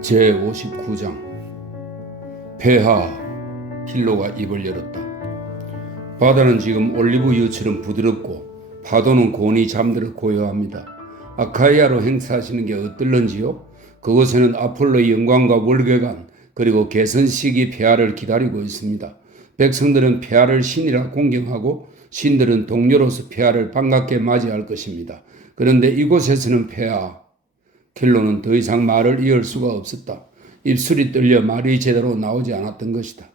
제59장 폐하 킬로가 입을 열었다. 바다는 지금 올리브유처럼 부드럽고 파도는 곤히 잠들어 고요합니다. 아카이아로 행사하시는 게 어떨런지요? 그곳에는 아폴로의 영광과 월궤관 그리고 개선식이 폐하를 기다리고 있습니다. 백성들은 폐하를 신이라 공경하고 신들은 동료로서 폐하를 반갑게 맞이할 것입니다. 그런데 이곳에서는 폐하 킬로는 더 이상 말을 이을 수가 없었다. 입술이 떨려 말이 제대로 나오지 않았던 것이다.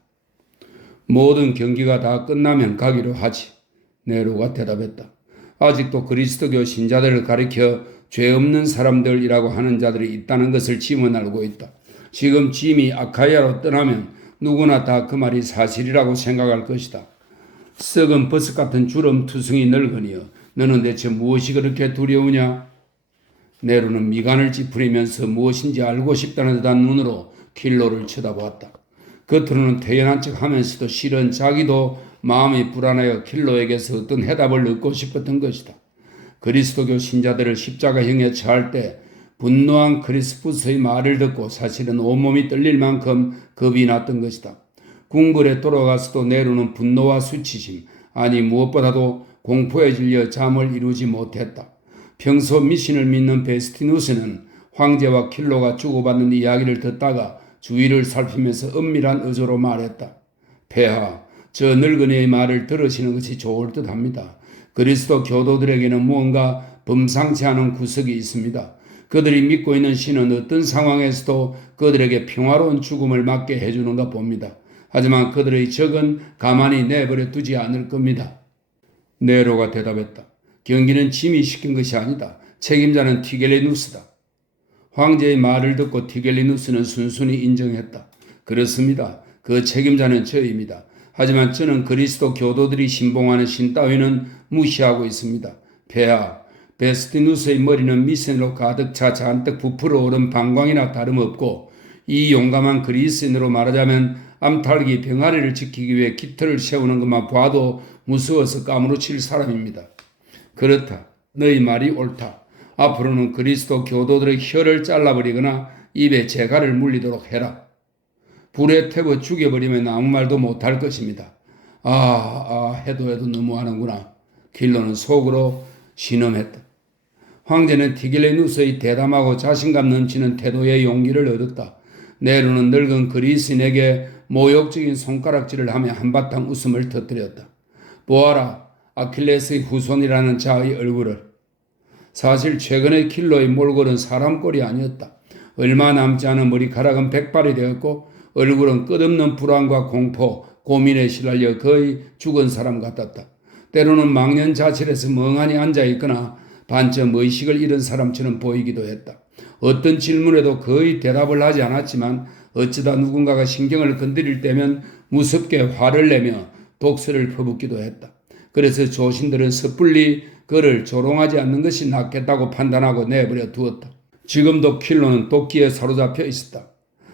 모든 경기가 다 끝나면 가기로 하지. 네로가 대답했다. 아직도 그리스도교 신자들을 가리켜 죄 없는 사람들이라고 하는 자들이 있다는 것을 짐은 알고 있다. 지금 짐이 아카이아로 떠나면 누구나 다 그 말이 사실이라고 생각할 것이다. 썩은 버섯 같은 주름 투성이 늙은이여, 너는 대체 무엇이 그렇게 두려우냐? 네로는 미간을 찌푸리면서 무엇인지 알고 싶다는 듯한 눈으로 킬로를 쳐다보았다. 겉으로는 태연한 척 하면서도 실은 자기도 마음이 불안하여 킬로에게서 어떤 해답을 얻고 싶었던 것이다. 그리스도교 신자들을 십자가형에 처할 때 분노한 크리스푸스의 말을 듣고 사실은 온몸이 떨릴 만큼 겁이 났던 것이다. 궁궐에 돌아가서도 네로는 분노와 수치심, 아니 무엇보다도 공포에 질려 잠을 이루지 못했다. 평소 미신을 믿는 베스티누스는 황제와 킬로가 주고받는 이야기를 듣다가 주위를 살피면서 은밀한 의조로 말했다. 폐하, 저 늙은이의 말을 들으시는 것이 좋을 듯합니다. 그리스도 교도들에게는 무언가 범상치 않은 구석이 있습니다. 그들이 믿고 있는 신은 어떤 상황에서도 그들에게 평화로운 죽음을 맞게 해주는가 봅니다. 하지만 그들의 적은 가만히 내버려 두지 않을 겁니다. 네로가 대답했다. 경기는 짐이 시킨 것이 아니다. 책임자는 티겔리누스다. 황제의 말을 듣고 티겔리누스는 순순히 인정했다. 그렇습니다. 그 책임자는 저입니다. 하지만 저는 그리스도 교도들이 신봉하는 신 따위는 무시하고 있습니다. 폐하, 베스티누스의 머리는 미신으로 가득 차 잔뜩 부풀어 오른 방광이나 다름없고 이 용감한 그리스인으로 말하자면 암탈기 병아리를 지키기 위해 깃털을 세우는 것만 봐도 무서워서 까무러칠 사람입니다. 그렇다. 너희 말이 옳다. 앞으로는 그리스도 교도들의 혀를 잘라버리거나 입에 재갈을 물리도록 해라. 불에 태워 죽여버리면 아무 말도 못할 것입니다. 해도 너무하는구나. 킬로는 속으로 신음했다. 황제는 티겔리누스의 대담하고 자신감 넘치는 태도에 용기를 얻었다. 네로는 늙은 그리스인에게 모욕적인 손가락질을 하며 한바탕 웃음을 터뜨렸다. 보아라, 아킬레스의 후손이라는 자의 얼굴을. 사실 최근에 킬로의 몰골은 사람 꼴이 아니었다. 얼마 남지 않은 머리카락은 백발이 되었고 얼굴은 끝없는 불안과 공포, 고민에 시달려 거의 죽은 사람 같았다. 때로는 망연자실해서 멍하니 앉아있거나 반쯤 의식을 잃은 사람처럼 보이기도 했다. 어떤 질문에도 거의 대답을 하지 않았지만 어쩌다 누군가가 신경을 건드릴 때면 무섭게 화를 내며 독설을 퍼붓기도 했다. 그래서 조신들은 섣불리 그를 조롱하지 않는 것이 낫겠다고 판단하고 내버려 두었다. 지금도 킬로는 도끼에 사로잡혀 있었다.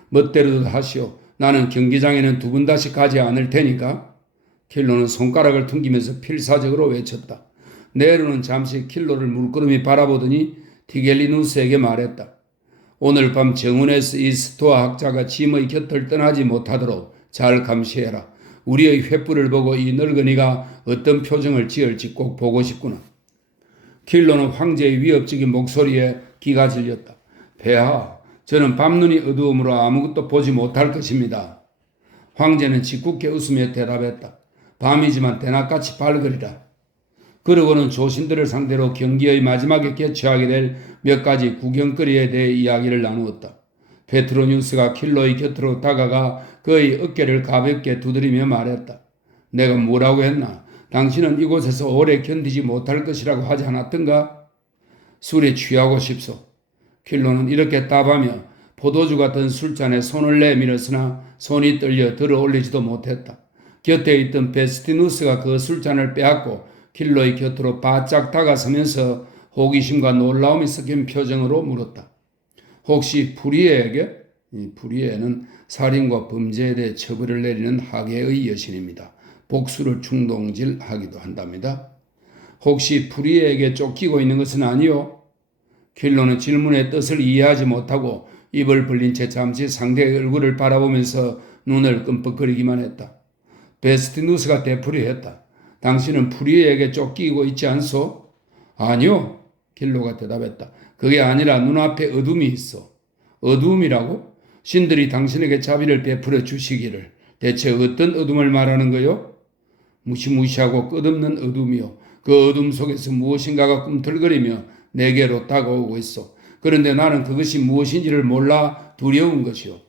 멋대로도 하시오. 나는 경기장에는 두 번 다시 가지 않을 테니까. 킬로는 손가락을 퉁기면서 필사적으로 외쳤다. 네로는 잠시 킬로를 물끄러미 바라보더니 티겔리누스에게 말했다. 오늘 밤 정원에서 이 스토아 학자가 짐의 곁을 떠나지 못하도록 잘 감시해라. 우리의 횃불을 보고 이 늙은이가 어떤 표정을 지을지 꼭 보고 싶구나. 킬로는 황제의 위협적인 목소리에 귀가 질렸다. 폐하, 저는 밤눈이 어두움으로 아무것도 보지 못할 것입니다. 황제는 짓궂게 웃으며 대답했다. 밤이지만 대낮같이 밝으리라. 그러고는 조신들을 상대로 경기의 마지막에 개최하게 될 몇 가지 구경거리에 대해 이야기를 나누었다. 페트로니우스가 킬로의 곁으로 다가가 그의 어깨를 가볍게 두드리며 말했다. 내가 뭐라고 했나? 당신은 이곳에서 오래 견디지 못할 것이라고 하지 않았던가? 술에 취하고 싶소. 킬로는 이렇게 답하며 포도주 같은 술잔에 손을 내밀었으나 손이 떨려 들어 올리지도 못했다. 곁에 있던 베스티누스가 그 술잔을 빼앗고 킬로의 곁으로 바짝 다가서면서 호기심과 놀라움이 섞인 표정으로 물었다. 혹시 프리에에게? 프리에는 살인과 범죄에 대해 처벌을 내리는 하계의 여신입니다. 복수를 충동질하기도 한답니다. 혹시 프리에에게 쫓기고 있는 것은 아니요? 킬로는 질문의 뜻을 이해하지 못하고 입을 벌린 채 잠시 상대의 얼굴을 바라보면서 눈을 끔뻑거리기만 했다. 베스티누스가 되풀이했다. 당신은 프리에게 쫓기고 있지 않소? 아니요. 길로가 대답했다. 그게 아니라 눈앞에 어둠이 있어. 어둠이라고? 신들이 당신에게 자비를 베풀어 주시기를. 대체 어떤 어둠을 말하는 거요? 무시무시하고 끝없는 어둠이요. 그 어둠 속에서 무엇인가가 꿈틀거리며 내게로 다가오고 있어. 그런데 나는 그것이 무엇인지를 몰라 두려운 것이요.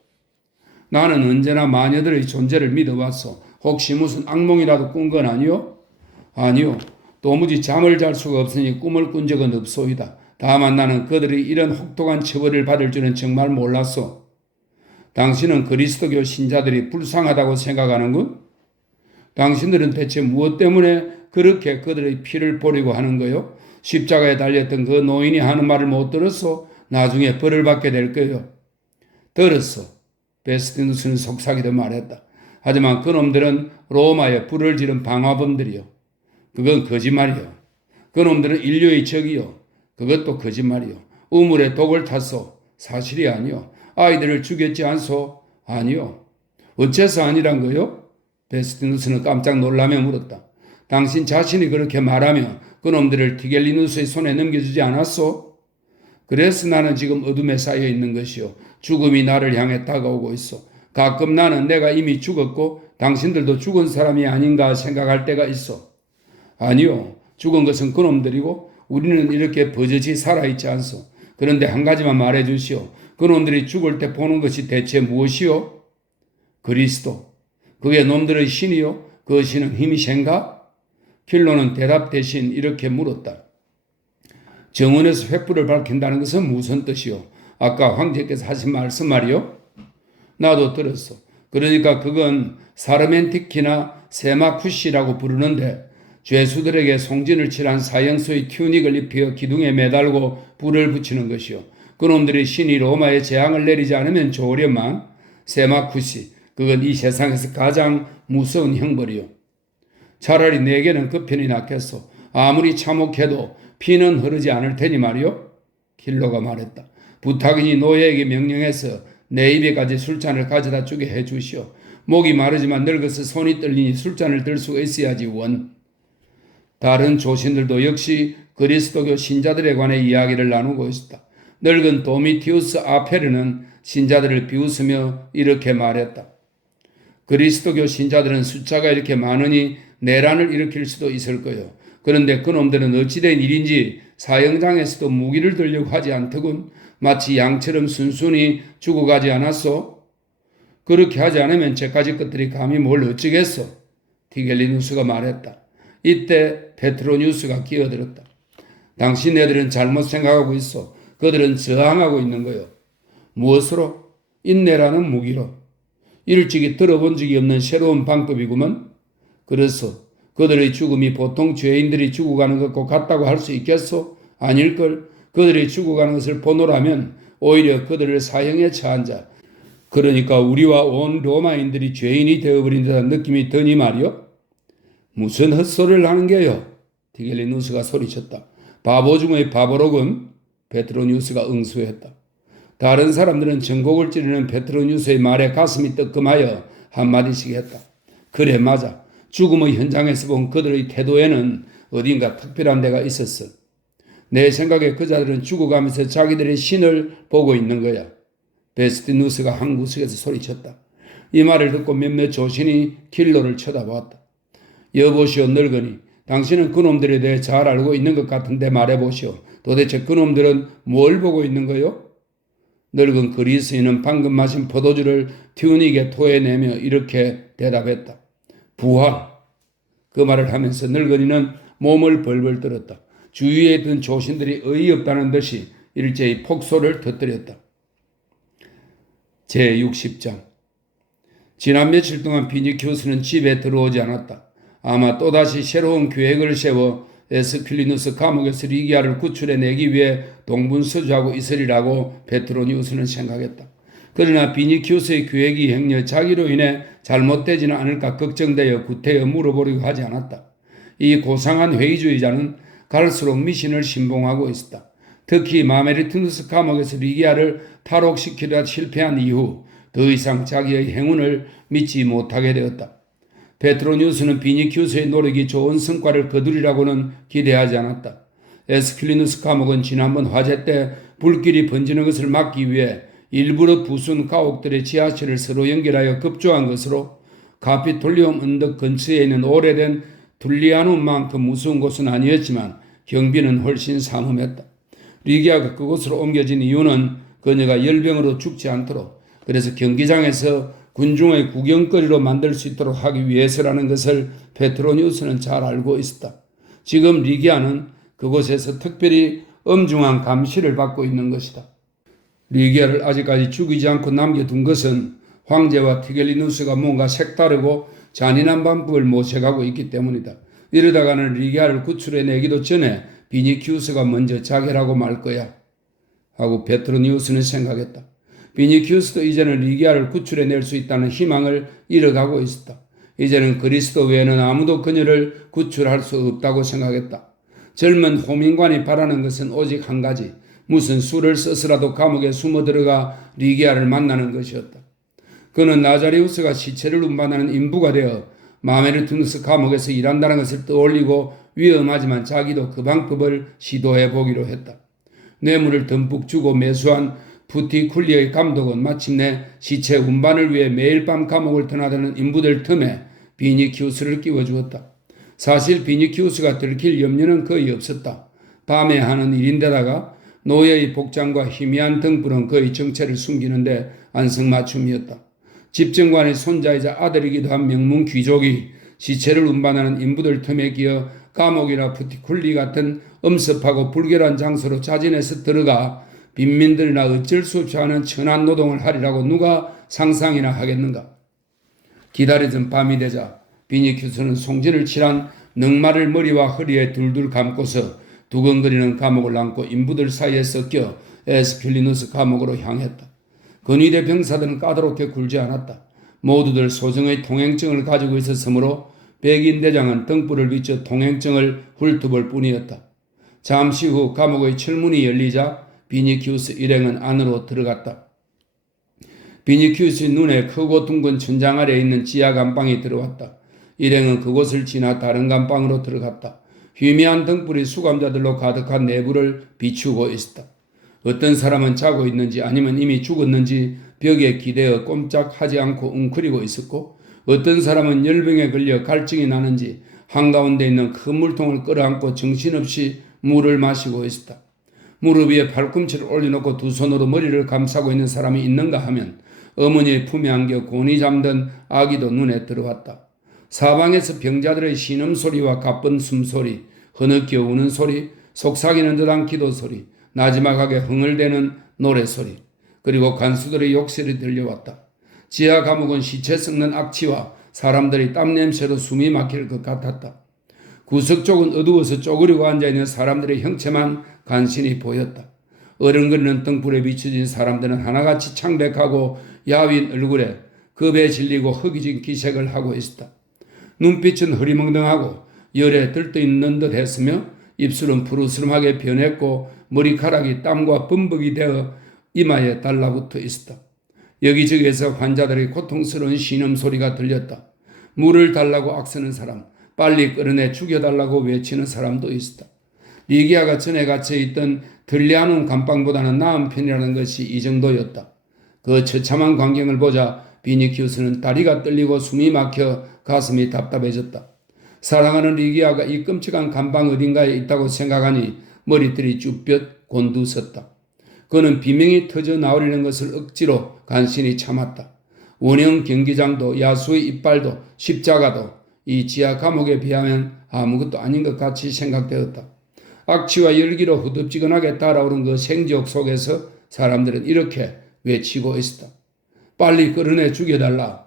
나는 언제나 마녀들의 존재를 믿어왔어. 혹시 무슨 악몽이라도 꾼 건 아니요? 아니요. 도무지 잠을 잘 수가 없으니 꿈을 꾼 적은 없소이다. 다만 나는 그들이 이런 혹독한 처벌을 받을 줄은 정말 몰랐어. 당신은 그리스도교 신자들이 불쌍하다고 생각하는군? 당신들은 대체 무엇 때문에 그렇게 그들의 피를 보리고 하는 거요? 십자가에 달렸던 그 노인이 하는 말을 못 들었어? 나중에 벌을 받게 될 거요. 들었어. 베스티누스는 속삭이듯 말했다. 하지만 그놈들은 로마에 불을 지른 방화범들이요. 그건 거짓말이요. 그놈들은 인류의 적이요. 그것도 거짓말이요. 우물에 독을 탔소. 사실이 아니요. 아이들을 죽였지 않소? 아니요. 어째서 아니란 거요? 베스티누스는 깜짝 놀라며 물었다. 당신 자신이 그렇게 말하며 그놈들을 티겔리누스의 손에 넘겨주지 않았소? 그래서 나는 지금 어둠에 쌓여 있는 것이요. 죽음이 나를 향해 다가오고 있어. 가끔 나는 내가 이미 죽었고 당신들도 죽은 사람이 아닌가 생각할 때가 있어. 아니요. 죽은 것은 그놈들이고 우리는 이렇게 버젓이 살아있지 않소. 그런데 한 가지만 말해 주시오. 그놈들이 죽을 때 보는 것이 대체 무엇이요? 그리스도. 그게 놈들의 신이요? 그 신은 힘이 센가? 킬로는 대답 대신 이렇게 물었다. 정원에서 횃불을 밝힌다는 것은 무슨 뜻이요? 아까 황제께서 하신 말씀 말이요? 나도 들었어. 그러니까 그건 사르멘티키나 세마쿠시라고 부르는데 죄수들에게 송진을 칠한 사형수의 튜닉을 입혀 기둥에 매달고 불을 붙이는 것이요. 그놈들이 신이 로마에 재앙을 내리지 않으면 좋으련만 세마쿠시, 그건 이 세상에서 가장 무서운 형벌이요. 차라리 내게는 그 편이 낫겠소. 아무리 참혹해도 피는 흐르지 않을 테니 말이요. 킬로가 말했다. 부탁이니 노예에게 명령해서 내 입에까지 술잔을 가져다 주게 해주시오. 목이 마르지만 늙어서 손이 떨리니 술잔을 들 수가 있어야지 원. 다른 조신들도 역시 그리스도교 신자들에 관해 이야기를 나누고 있었다. 늙은 도미티우스 아페르는 신자들을 비웃으며 이렇게 말했다. 그리스도교 신자들은 숫자가 이렇게 많으니 내란을 일으킬 수도 있을 거요. 그런데 그놈들은 어찌된 일인지 사형장에서도 무기를 들려고 하지 않더군. 마치 양처럼 순순히 죽어가지 않았소? 그렇게 하지 않으면 제까지 것들이 감히 뭘 어쩌겠소? 티겔리누스가 말했다. 이때 페트로니우스가 끼어들었다. 당신네들은 잘못 생각하고 있어. 그들은 저항하고 있는 거요. 무엇으로? 인내라는 무기로. 일찍이 들어본 적이 없는 새로운 방법이구먼. 그래서 그들의 죽음이 보통 죄인들이 죽어가는 것과 같다고 할 수 있겠소? 아닐걸. 그들이 죽어가는 것을 보노라면 오히려 그들을 사형에 처한 자, 그러니까 우리와 온 로마인들이 죄인이 되어버린다는 느낌이 드니 말이요? 무슨 헛소리를 하는 게요? 티겔리누스가 소리쳤다. 바보 중의 바보로군. 페트로니우스가 응수했다. 다른 사람들은 전곡을 찌르는 페트로니우스의 말에 가슴이 뜨끔하여 한마디씩 했다. 그래 맞아. 죽음의 현장에서 본 그들의 태도에는 어딘가 특별한 데가 있었어. 내 생각에 그 자들은 죽어가면서 자기들의 신을 보고 있는 거야. 베스티누스가 한 구석에서 소리쳤다. 이 말을 듣고 몇몇 조신이 킬로를 쳐다보았다. 여보시오 늙은이, 당신은 그놈들에 대해 잘 알고 있는 것 같은데 말해보시오. 도대체 그놈들은 뭘 보고 있는 거요? 늙은 그리스인은 방금 마신 포도주를 튜닉에 토해내며 이렇게 대답했다. 부활. 그 말을 하면서 늙은이는 몸을 벌벌 떨었다. 주위에 있던 조신들이 어이없다는 듯이 일제히 폭소를 터뜨렸다. 제60장. 지난 며칠 동안 비니키우스는 집에 들어오지 않았다. 아마 또다시 새로운 계획을 세워 에스퀴리누스 감옥에서 리기아를 구출해내기 위해 동분서주하고 있으리라고 페트로니우스는 생각했다. 그러나 비니키우스의 계획이 행여 자기로 인해 잘못되지는 않을까 걱정되어 구태여 물어보려고 하지 않았다. 이 고상한 회의주의자는 갈수록 미신을 신봉하고 있었다. 특히 마메리투누스 감옥에서 리기아를 탈옥시키려 실패한 이후 더 이상 자기의 행운을 믿지 못하게 되었다. 페트로니우스는 비니키우스의 노력이 좋은 성과를 거두리라고는 기대하지 않았다. 에스킬리누스 감옥은 지난번 화재 때 불길이 번지는 것을 막기 위해 일부러 부순 가옥들의 지하철을 서로 연결하여 급조한 것으로 카피톨리움 언덕 근처에 있는 오래된 둘리아눔만큼 무서운 곳은 아니었지만 경비는 훨씬 삼엄했다. 리기아가 그곳으로 옮겨진 이유는 그녀가 열병으로 죽지 않도록, 그래서 경기장에서 군중의 구경거리로 만들 수 있도록 하기 위해서라는 것을 페트로니우스는 잘 알고 있었다. 지금 리기아는 그곳에서 특별히 엄중한 감시를 받고 있는 것이다. 리기아를 아직까지 죽이지 않고 남겨둔 것은 황제와 티겔리누스가 뭔가 색다르고 잔인한 방법을 모색하고 있기 때문이다. 이러다가는 리기아를 구출해내기도 전에 비니키우스가 먼저 자결하고 말 거야 하고 페트로니우스는 생각했다. 비니키우스도 이제는 리기아를 구출해낼 수 있다는 희망을 잃어가고 있었다. 이제는 그리스도 외에는 아무도 그녀를 구출할 수 없다고 생각했다. 젊은 호민관이 바라는 것은 오직 한 가지, 무슨 수를 써서라도 감옥에 숨어들어가 리기아를 만나는 것이었다. 그는 나자리우스가 시체를 운반하는 인부가 되어 마메르투누스 감옥에서 일한다는 것을 떠올리고 위험하지만 자기도 그 방법을 시도해 보기로 했다. 뇌물을 듬뿍 주고 매수한 푸티쿨리의 감독은 마침내 시체 운반을 위해 매일 밤 감옥을 드나드는 인부들 틈에 비니키우스를 끼워주었다. 사실 비니키우스가 들킬 염려는 거의 없었다. 밤에 하는 일인데다가 노예의 복장과 희미한 등불은 그의 정체를 숨기는데 안성맞춤이었다. 집정관의 손자이자 아들이기도 한 명문 귀족이 시체를 운반하는 인부들 틈에 끼어 감옥이나 푸티쿨리 같은 엄습하고 불결한 장소로 자진해서 들어가 빈민들이나 어쩔 수 없이 하는 천한 노동을 하리라고 누가 상상이나 하겠는가. 기다리던 밤이 되자 비니키우스는 송진을 칠한 넉마를 머리와 허리에 둘둘 감고서 두근거리는 감옥을 안고 인부들 사이에 섞여 에스킬리누스 감옥으로 향했다. 근위대 병사들은 까다롭게 굴지 않았다. 모두들 소정의 통행증을 가지고 있었으므로 백인 대장은 등불을 비춰 통행증을 훑어볼 뿐이었다. 잠시 후 감옥의 철문이 열리자 비니키우스 일행은 안으로 들어갔다. 비니키우스의 눈에 크고 둥근 천장 아래에 있는 지하 감방이 들어왔다. 일행은 그곳을 지나 다른 감방으로 들어갔다. 희미한 등불이 수감자들로 가득한 내부를 비추고 있었다. 어떤 사람은 자고 있는지 아니면 이미 죽었는지 벽에 기대어 꼼짝하지 않고 웅크리고 있었고, 어떤 사람은 열병에 걸려 갈증이 나는지 한가운데 있는 큰 물통을 끌어안고 정신없이 물을 마시고 있었다. 무릎 위에 팔꿈치를 올려놓고 두 손으로 머리를 감싸고 있는 사람이 있는가 하면 어머니의 품에 안겨 곤히 잠든 아기도 눈에 들어왔다. 사방에서 병자들의 신음소리와 가쁜 숨소리, 흐느껴 우는 소리, 속삭이는 듯한 기도소리, 나지막하게 흥얼대는 노래소리, 그리고 간수들의 욕설이 들려왔다. 지하 감옥은 시체 썩는 악취와 사람들이 땀냄새로 숨이 막힐 것 같았다. 구석 쪽은 어두워서 쪼그리고 앉아있는 사람들의 형체만 간신히 보였다. 어른거리는 등불에 비춰진 사람들은 하나같이 창백하고 야윈 얼굴에 겁에 질리고 허기진 기색을 하고 있었다. 눈빛은 흐리멍덩하고 열에 들떠있는 듯 했으며 입술은 푸르스름하게 변했고 머리카락이 땀과 범벅이 되어 이마에 달라붙어 있었다. 여기저기에서 환자들의 고통스러운 신음소리가 들렸다. 물을 달라고 악쓰는 사람, 빨리 끌어내 죽여달라고 외치는 사람도 있었다. 리기아가 전에 갇혀있던 들리아눔 감방보다는 나은 편이라는 것이 이 정도였다. 그 처참한 광경을 보자 비니키우스는 다리가 떨리고 숨이 막혀 가슴이 답답해졌다. 사랑하는 리기아가 이 끔찍한 감방 어딘가에 있다고 생각하니 머리털이 쭈뼛 곤두섰다. 그는 비명이 터져 나오려는 것을 억지로 간신히 참았다. 원형 경기장도 야수의 이빨도 십자가도 이 지하 감옥에 비하면 아무것도 아닌 것 같이 생각되었다. 악취와 열기로 후덥지근하게 달아오른 그 생지옥 속에서 사람들은 이렇게 외치고 있었다. 빨리 끌어내 죽여달라.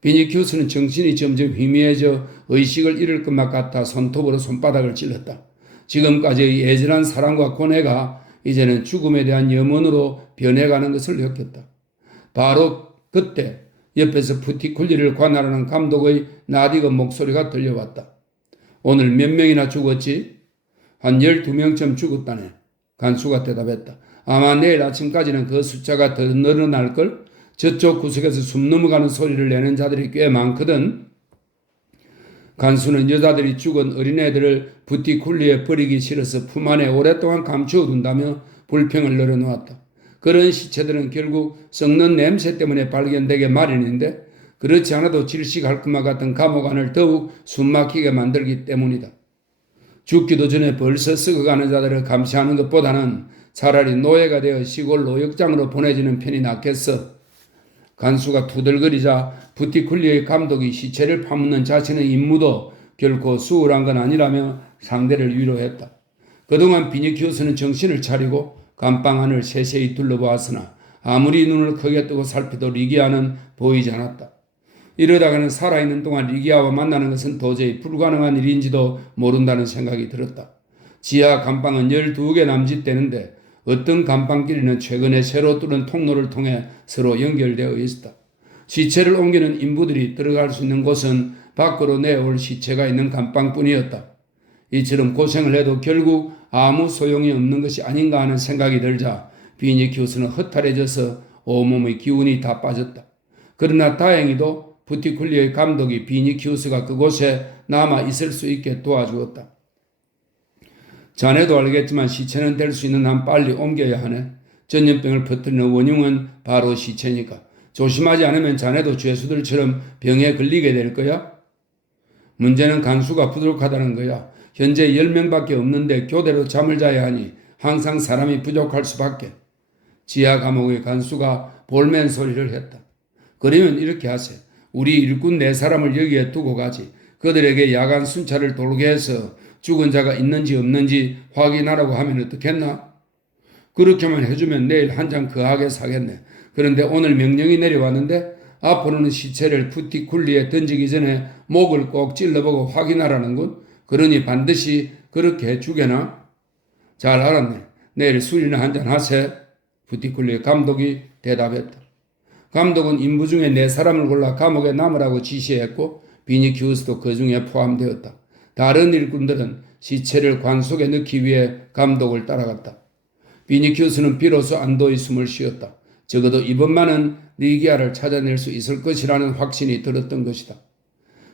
비니키우스는 정신이 점점 희미해져 의식을 잃을 것만 같아 손톱으로 손바닥을 찔렀다. 지금까지의 예전한 사랑과 고뇌가 이제는 죽음에 대한 염원으로 변해가는 것을 느꼈다. 바로 그때 옆에서 푸티쿨리를 관할하는 감독의 나디건 목소리가 들려왔다. 오늘 몇 명이나 죽었지? 한 12명쯤 죽었다네. 간수가 대답했다. 아마 내일 아침까지는 그 숫자가 더 늘어날걸? 저쪽 구석에서 숨 넘어가는 소리를 내는 자들이 꽤 많거든. 간수는 여자들이 죽은 어린애들을 부티쿨리에 버리기 싫어서 품 안에 오랫동안 감추어 둔다며 불평을 늘어놓았다. 그런 시체들은 결국 썩는 냄새 때문에 발견되게 마련인데 그렇지 않아도 질식할 것만 같은 감옥 안을 더욱 숨막히게 만들기 때문이다. 죽기도 전에 벌써 썩어가는 자들을 감시하는 것보다는 차라리 노예가 되어 시골 노역장으로 보내지는 편이 낫겠어. 간수가 투덜거리자 부티쿨리의 감독이 시체를 파묻는 자신의 임무도 결코 수월한 건 아니라며 상대를 위로했다. 그동안 비니키우스는 정신을 차리고 감방 안을 세세히 둘러보았으나 아무리 눈을 크게 뜨고 살펴도 리기아는 보이지 않았다. 이러다가는 살아있는 동안 리기아와 만나는 것은 도저히 불가능한 일인지도 모른다는 생각이 들었다. 지하 감방은 12개 남짓되는데 어떤 감방끼리는 최근에 새로 뚫은 통로를 통해 서로 연결되어 있었다. 시체를 옮기는 인부들이 들어갈 수 있는 곳은 밖으로 내올 시체가 있는 감방뿐이었다. 이처럼 고생을 해도 결국 아무 소용이 없는 것이 아닌가 하는 생각이 들자 비니키우스는 허탈해져서 온몸의 기운이 다 빠졌다. 그러나 다행히도 부티쿨리의 감독이 비니키우스가 그곳에 남아 있을 수 있게 도와주었다. 자네도 알겠지만 시체는 될 수 있는 한 빨리 옮겨야 하네. 전염병을 퍼뜨리는 원흉은 바로 시체니까. 조심하지 않으면 자네도 죄수들처럼 병에 걸리게 될 거야. 문제는 간수가 부족하다는 거야. 현재 10명밖에 없는데 교대로 잠을 자야 하니 항상 사람이 부족할 수밖에. 지하 감옥의 간수가 볼멘 소리를 했다. 그러면 이렇게 하세요. 우리 일꾼 4사람을 여기에 두고 가지. 그들에게 야간 순찰을 돌게 해서 죽은 자가 있는지 없는지 확인하라고 하면 어떻겠나? 그렇게만 해주면 내일 한 장 거하게 사겠네. 그런데 오늘 명령이 내려왔는데 앞으로는 시체를 부티쿨리에 던지기 전에 목을 꼭 찔러보고 확인하라는군. 그러니 반드시 그렇게 해주게나? 잘 알았네. 내일 술이나 한잔 하세. 부티쿨리의 감독이 대답했다. 감독은 인부 중에 4사람을 골라 감옥에 남으라고 지시했고 비니키우스도 그 중에 포함되었다. 다른 일꾼들은 시체를 관 속에 넣기 위해 감독을 따라갔다. 비니키우스는 비로소 안도의 숨을 쉬었다. 적어도 이번만은 리기아를 찾아낼 수 있을 것이라는 확신이 들었던 것이다.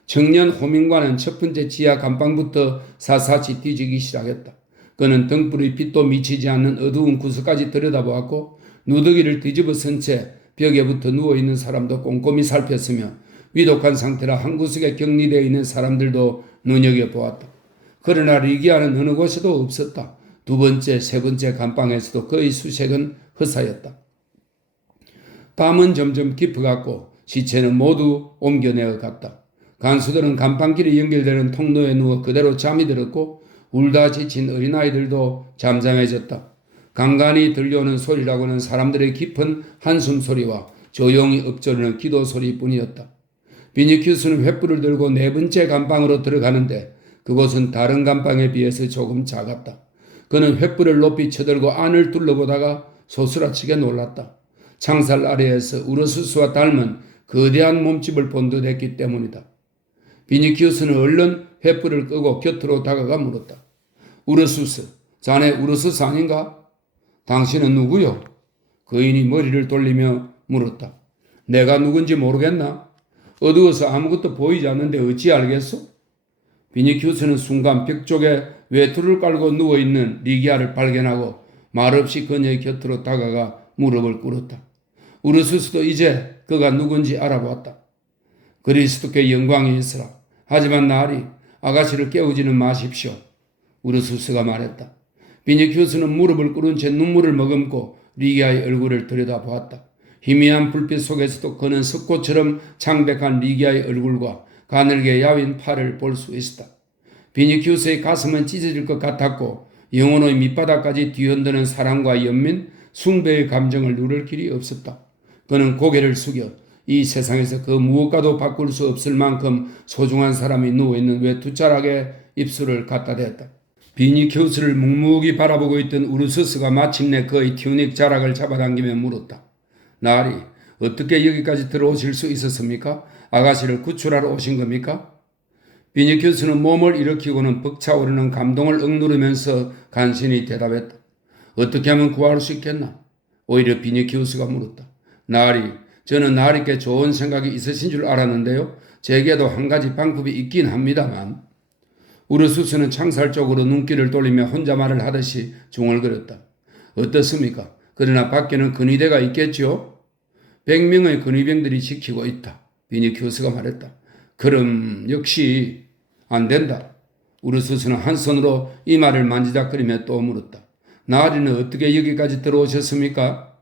청년 호민과는 첫 번째 지하 감방부터 사사치 뒤지기 시작했다. 그는 등불의 빛도 미치지 않는 어두운 구석까지 들여다보았고 누더기를 뒤집어 쓴 채 벽에 붙어 누워있는 사람도 꼼꼼히 살폈으며 위독한 상태라 한 구석에 격리되어 있는 사람들도 눈여겨보았다. 그러나 리기아는 어느 곳에도 없었다. 2번째, 3번째 감방에서도 그의 수색은 허사였다. 밤은 점점 깊어갔고 시체는 모두 옮겨내어 갔다. 간수들은 감방길이 연결되는 통로에 누워 그대로 잠이 들었고 울다 지친 어린아이들도 잠잠해졌다. 간간히 들려오는 소리라고는 사람들의 깊은 한숨 소리와 조용히 읊조리는 기도 소리뿐이었다. 비니키우스는 횃불을 들고 4번째 감방으로 들어가는데 그곳은 다른 감방에 비해서 조금 작았다. 그는 횃불을 높이 쳐들고 안을 둘러보다가 소스라치게 놀랐다. 창살 아래에서 우르수스와 닮은 거대한 몸집을 본 듯 했기 때문이다. 비니키우스는 얼른 횃불을 끄고 곁으로 다가가 물었다. 우르수스, 자네 우르수스 아닌가? 당신은 누구요? 거인이 머리를 돌리며 물었다. 내가 누군지 모르겠나? 어두워서 아무것도 보이지 않는데 어찌 알겠소? 비니키우스는 순간 벽 쪽에 외투를 깔고 누워있는 리기아를 발견하고 말없이 그녀의 곁으로 다가가 무릎을 꿇었다. 우르수스도 이제 그가 누군지 알아보았다. 그리스도께 영광이 있으라. 하지만 나으리 아가씨를 깨우지는 마십시오. 우르수스가 말했다. 비니키우스는 무릎을 꿇은 채 눈물을 머금고 리기아의 얼굴을 들여다보았다. 희미한 불빛 속에서도 그는 석고처럼 창백한 리기아의 얼굴과 가늘게 야윈 팔을 볼 수 있었다. 비니키우스의 가슴은 찢어질 것 같았고 영혼의 밑바닥까지 뒤흔드는 사랑과 연민, 숭배의 감정을 누를 길이 없었다. 그는 고개를 숙여 이 세상에서 그 무엇과도 바꿀 수 없을 만큼 소중한 사람이 누워있는 외투자락에 입술을 갖다 댔다. 비니키우스를 묵묵히 바라보고 있던 우르수스가 마침내 그의 튜닉 자락을 잡아당기며 물었다. 나으리, 어떻게 여기까지 들어오실 수 있었습니까? 아가씨를 구출하러 오신 겁니까? 비니키우스는 몸을 일으키고는 벅차오르는 감동을 억누르면서 간신히 대답했다. 어떻게 하면 구할 수 있겠나? 오히려 비니키우스가 물었다. 나으리, 저는 나으리께 좋은 생각이 있으신 줄 알았는데요. 제게도 한 가지 방법이 있긴 합니다만. 우르수스는 창살적으로 눈길을 돌리며 혼자 말을 하듯이 중얼거렸다. 어떻습니까? 그러나 밖에는 근위대가 있겠지요? 100명의 근위병들이 지키고 있다. 비니키우스가 말했다. 그럼 역시 안 된다. 우르수스는 한 손으로 이마를 만지작거리며 또 물었다. 나으리는 어떻게 여기까지 들어오셨습니까?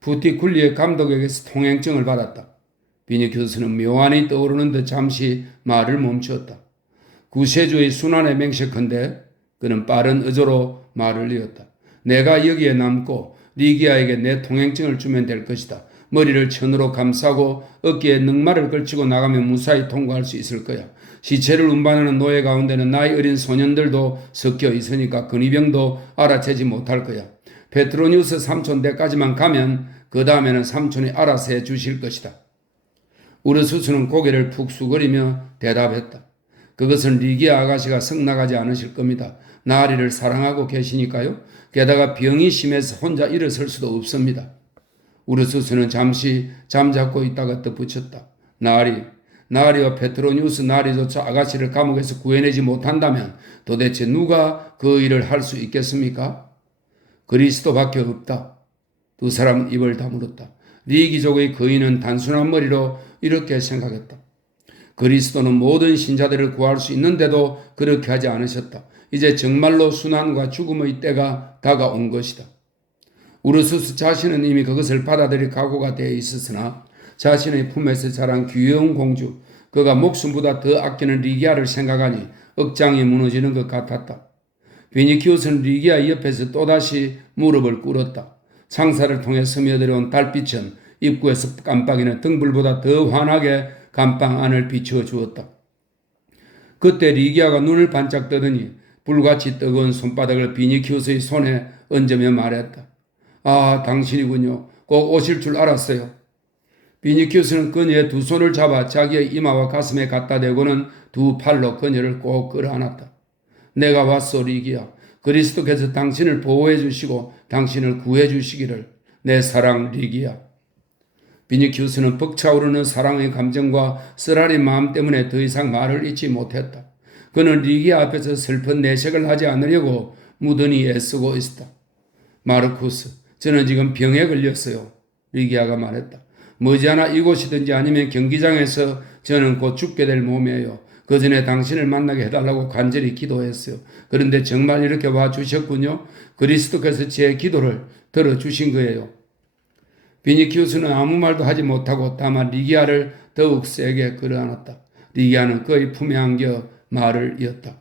부티쿨리의 감독에게서 통행증을 받았다. 비니키우스는 묘안이 떠오르는 듯 잠시 말을 멈추었다. 구세주의 순환에 맹세컨대 그는 빠른 의조로 말을 이었다. 내가 여기에 남고 리기아에게 내 통행증을 주면 될 것이다. 머리를 천으로 감싸고 어깨에 늑말을 걸치고 나가면 무사히 통과할 수 있을 거야. 시체를 운반하는 노예 가운데는 나이 어린 소년들도 섞여 있으니까 근위병도 알아채지 못할 거야. 페트로니우스 삼촌 댁까지만 가면 그 다음에는 삼촌이 알아서 해 주실 것이다. 우르수스는 고개를 푹 수그리며 대답했다. 그것은 리기아 아가씨가 성나가지 않으실 겁니다. 나으리를 사랑하고 계시니까요. 게다가 병이 심해서 혼자 일어설 수도 없습니다. 우르수스는 잠시 잠잡고 있다가 덧붙였다. 나으리와 페트로니우스 나으리조차 아가씨를 감옥에서 구해내지 못한다면 도대체 누가 그 일을 할 수 있겠습니까? 그리스도밖에 없다. 두 사람은 입을 다물었다. 리기족의 거인은 단순한 머리로 이렇게 생각했다. 그리스도는 모든 신자들을 구할 수 있는데도 그렇게 하지 않으셨다. 이제 정말로 순환과 죽음의 때가 다가온 것이다. 우르수스 자신은 이미 그것을 받아들일 각오가 되어 있었으나 자신의 품에서 자란 귀여운 공주, 그가 목숨보다 더 아끼는 리기아를 생각하니 억장이 무너지는 것 같았다. 비니키우스는 리기아 옆에서 또다시 무릎을 꿇었다. 창사를 통해 스며들어온 달빛은 입구에서 깜빡이는 등불보다 더 환하게 감방 안을 비추어 주었다. 그때 리기아가 눈을 반짝 뜨더니 불같이 뜨거운 손바닥을 비니키우스의 손에 얹으며 말했다. 아, 당신이군요. 꼭 오실 줄 알았어요. 비니키우스는 그녀의 두 손을 잡아 자기의 이마와 가슴에 갖다 대고는 두 팔로 그녀를 꼭 끌어안았다. 내가 왔소, 리기아. 그리스도께서 당신을 보호해 주시고 당신을 구해 주시기를. 내 사랑 리기아. 비니키우스는 벅차오르는 사랑의 감정과 쓰라린 마음 때문에 더 이상 말을 잇지 못했다. 그는 리기아 앞에서 슬픈 내색을 하지 않으려고 무던히 애쓰고 있었다. 마르쿠스, 저는 지금 병에 걸렸어요. 리기아가 말했다. 머지않아 이곳이든지 아니면 경기장에서 저는 곧 죽게 될 몸이에요. 그 전에 당신을 만나게 해달라고 간절히 기도했어요. 그런데 정말 이렇게 와주셨군요. 그리스도께서 제 기도를 들어주신 거예요. 비니키우스는 아무 말도 하지 못하고 다만 리기아를 더욱 세게 끌어안았다. 리기아는 그의 품에 안겨 말을 이었다.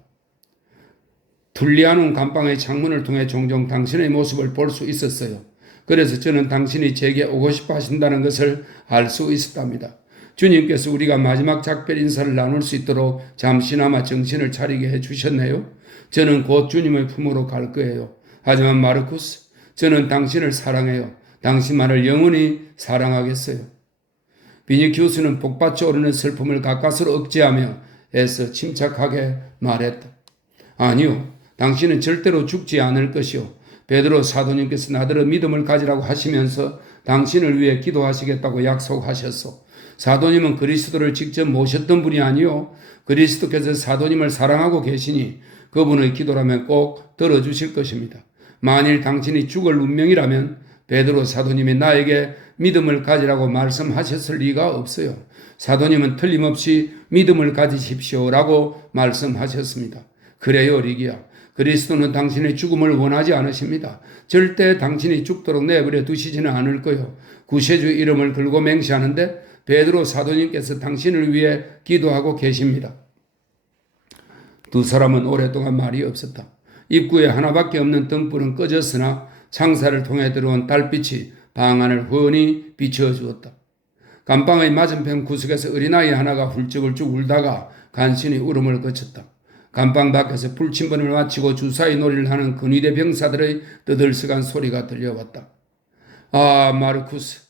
툴리아눔 감방의 창문을 통해 종종 당신의 모습을 볼 수 있었어요. 그래서 저는 당신이 제게 오고 싶어 하신다는 것을 알 수 있었답니다. 주님께서 우리가 마지막 작별 인사를 나눌 수 있도록 잠시나마 정신을 차리게 해주셨네요. 저는 곧 주님의 품으로 갈 거예요. 하지만 마르쿠스, 저는 당신을 사랑해요. 당신만을 영원히 사랑하겠어요. 비니키우스는 복받쳐 오르는 슬픔을 가까스로 억제하며 애써 침착하게 말했다. 아니요, 당신은 절대로 죽지 않을 것이요. 베드로 사도님께서 나더러 믿음을 가지라고 하시면서 당신을 위해 기도하시겠다고 약속하셨소. 사도님은 그리스도를 직접 모셨던 분이 아니요. 그리스도께서 사도님을 사랑하고 계시니 그분의 기도라면 꼭 들어주실 것입니다. 만일 당신이 죽을 운명이라면 베드로 사도님이 나에게 믿음을 가지라고 말씀하셨을 리가 없어요. 사도님은 틀림없이 믿음을 가지십시오라고 말씀하셨습니다. 그래요, 리기아. 그리스도는 당신의 죽음을 원하지 않으십니다. 절대 당신이 죽도록 내버려 두시지는 않을 거요. 구세주 이름을 걸고 맹세하는데 베드로 사도님께서 당신을 위해 기도하고 계십니다. 두 사람은 오랫동안 말이 없었다. 입구에 하나밖에 없는 등불은 꺼졌으나 창사를 통해 들어온 달빛이 방 안을 훤히 비춰주었다. 감방의 맞은편 구석에서 어린아이 하나가 훌쩍훌쩍 울다가 간신히 울음을 그쳤다. 감방 밖에서 불침번을 마치고 주사위 놀이를 하는 근위대 병사들의 떠들썩한 소리가 들려왔다. 아, 마르쿠스,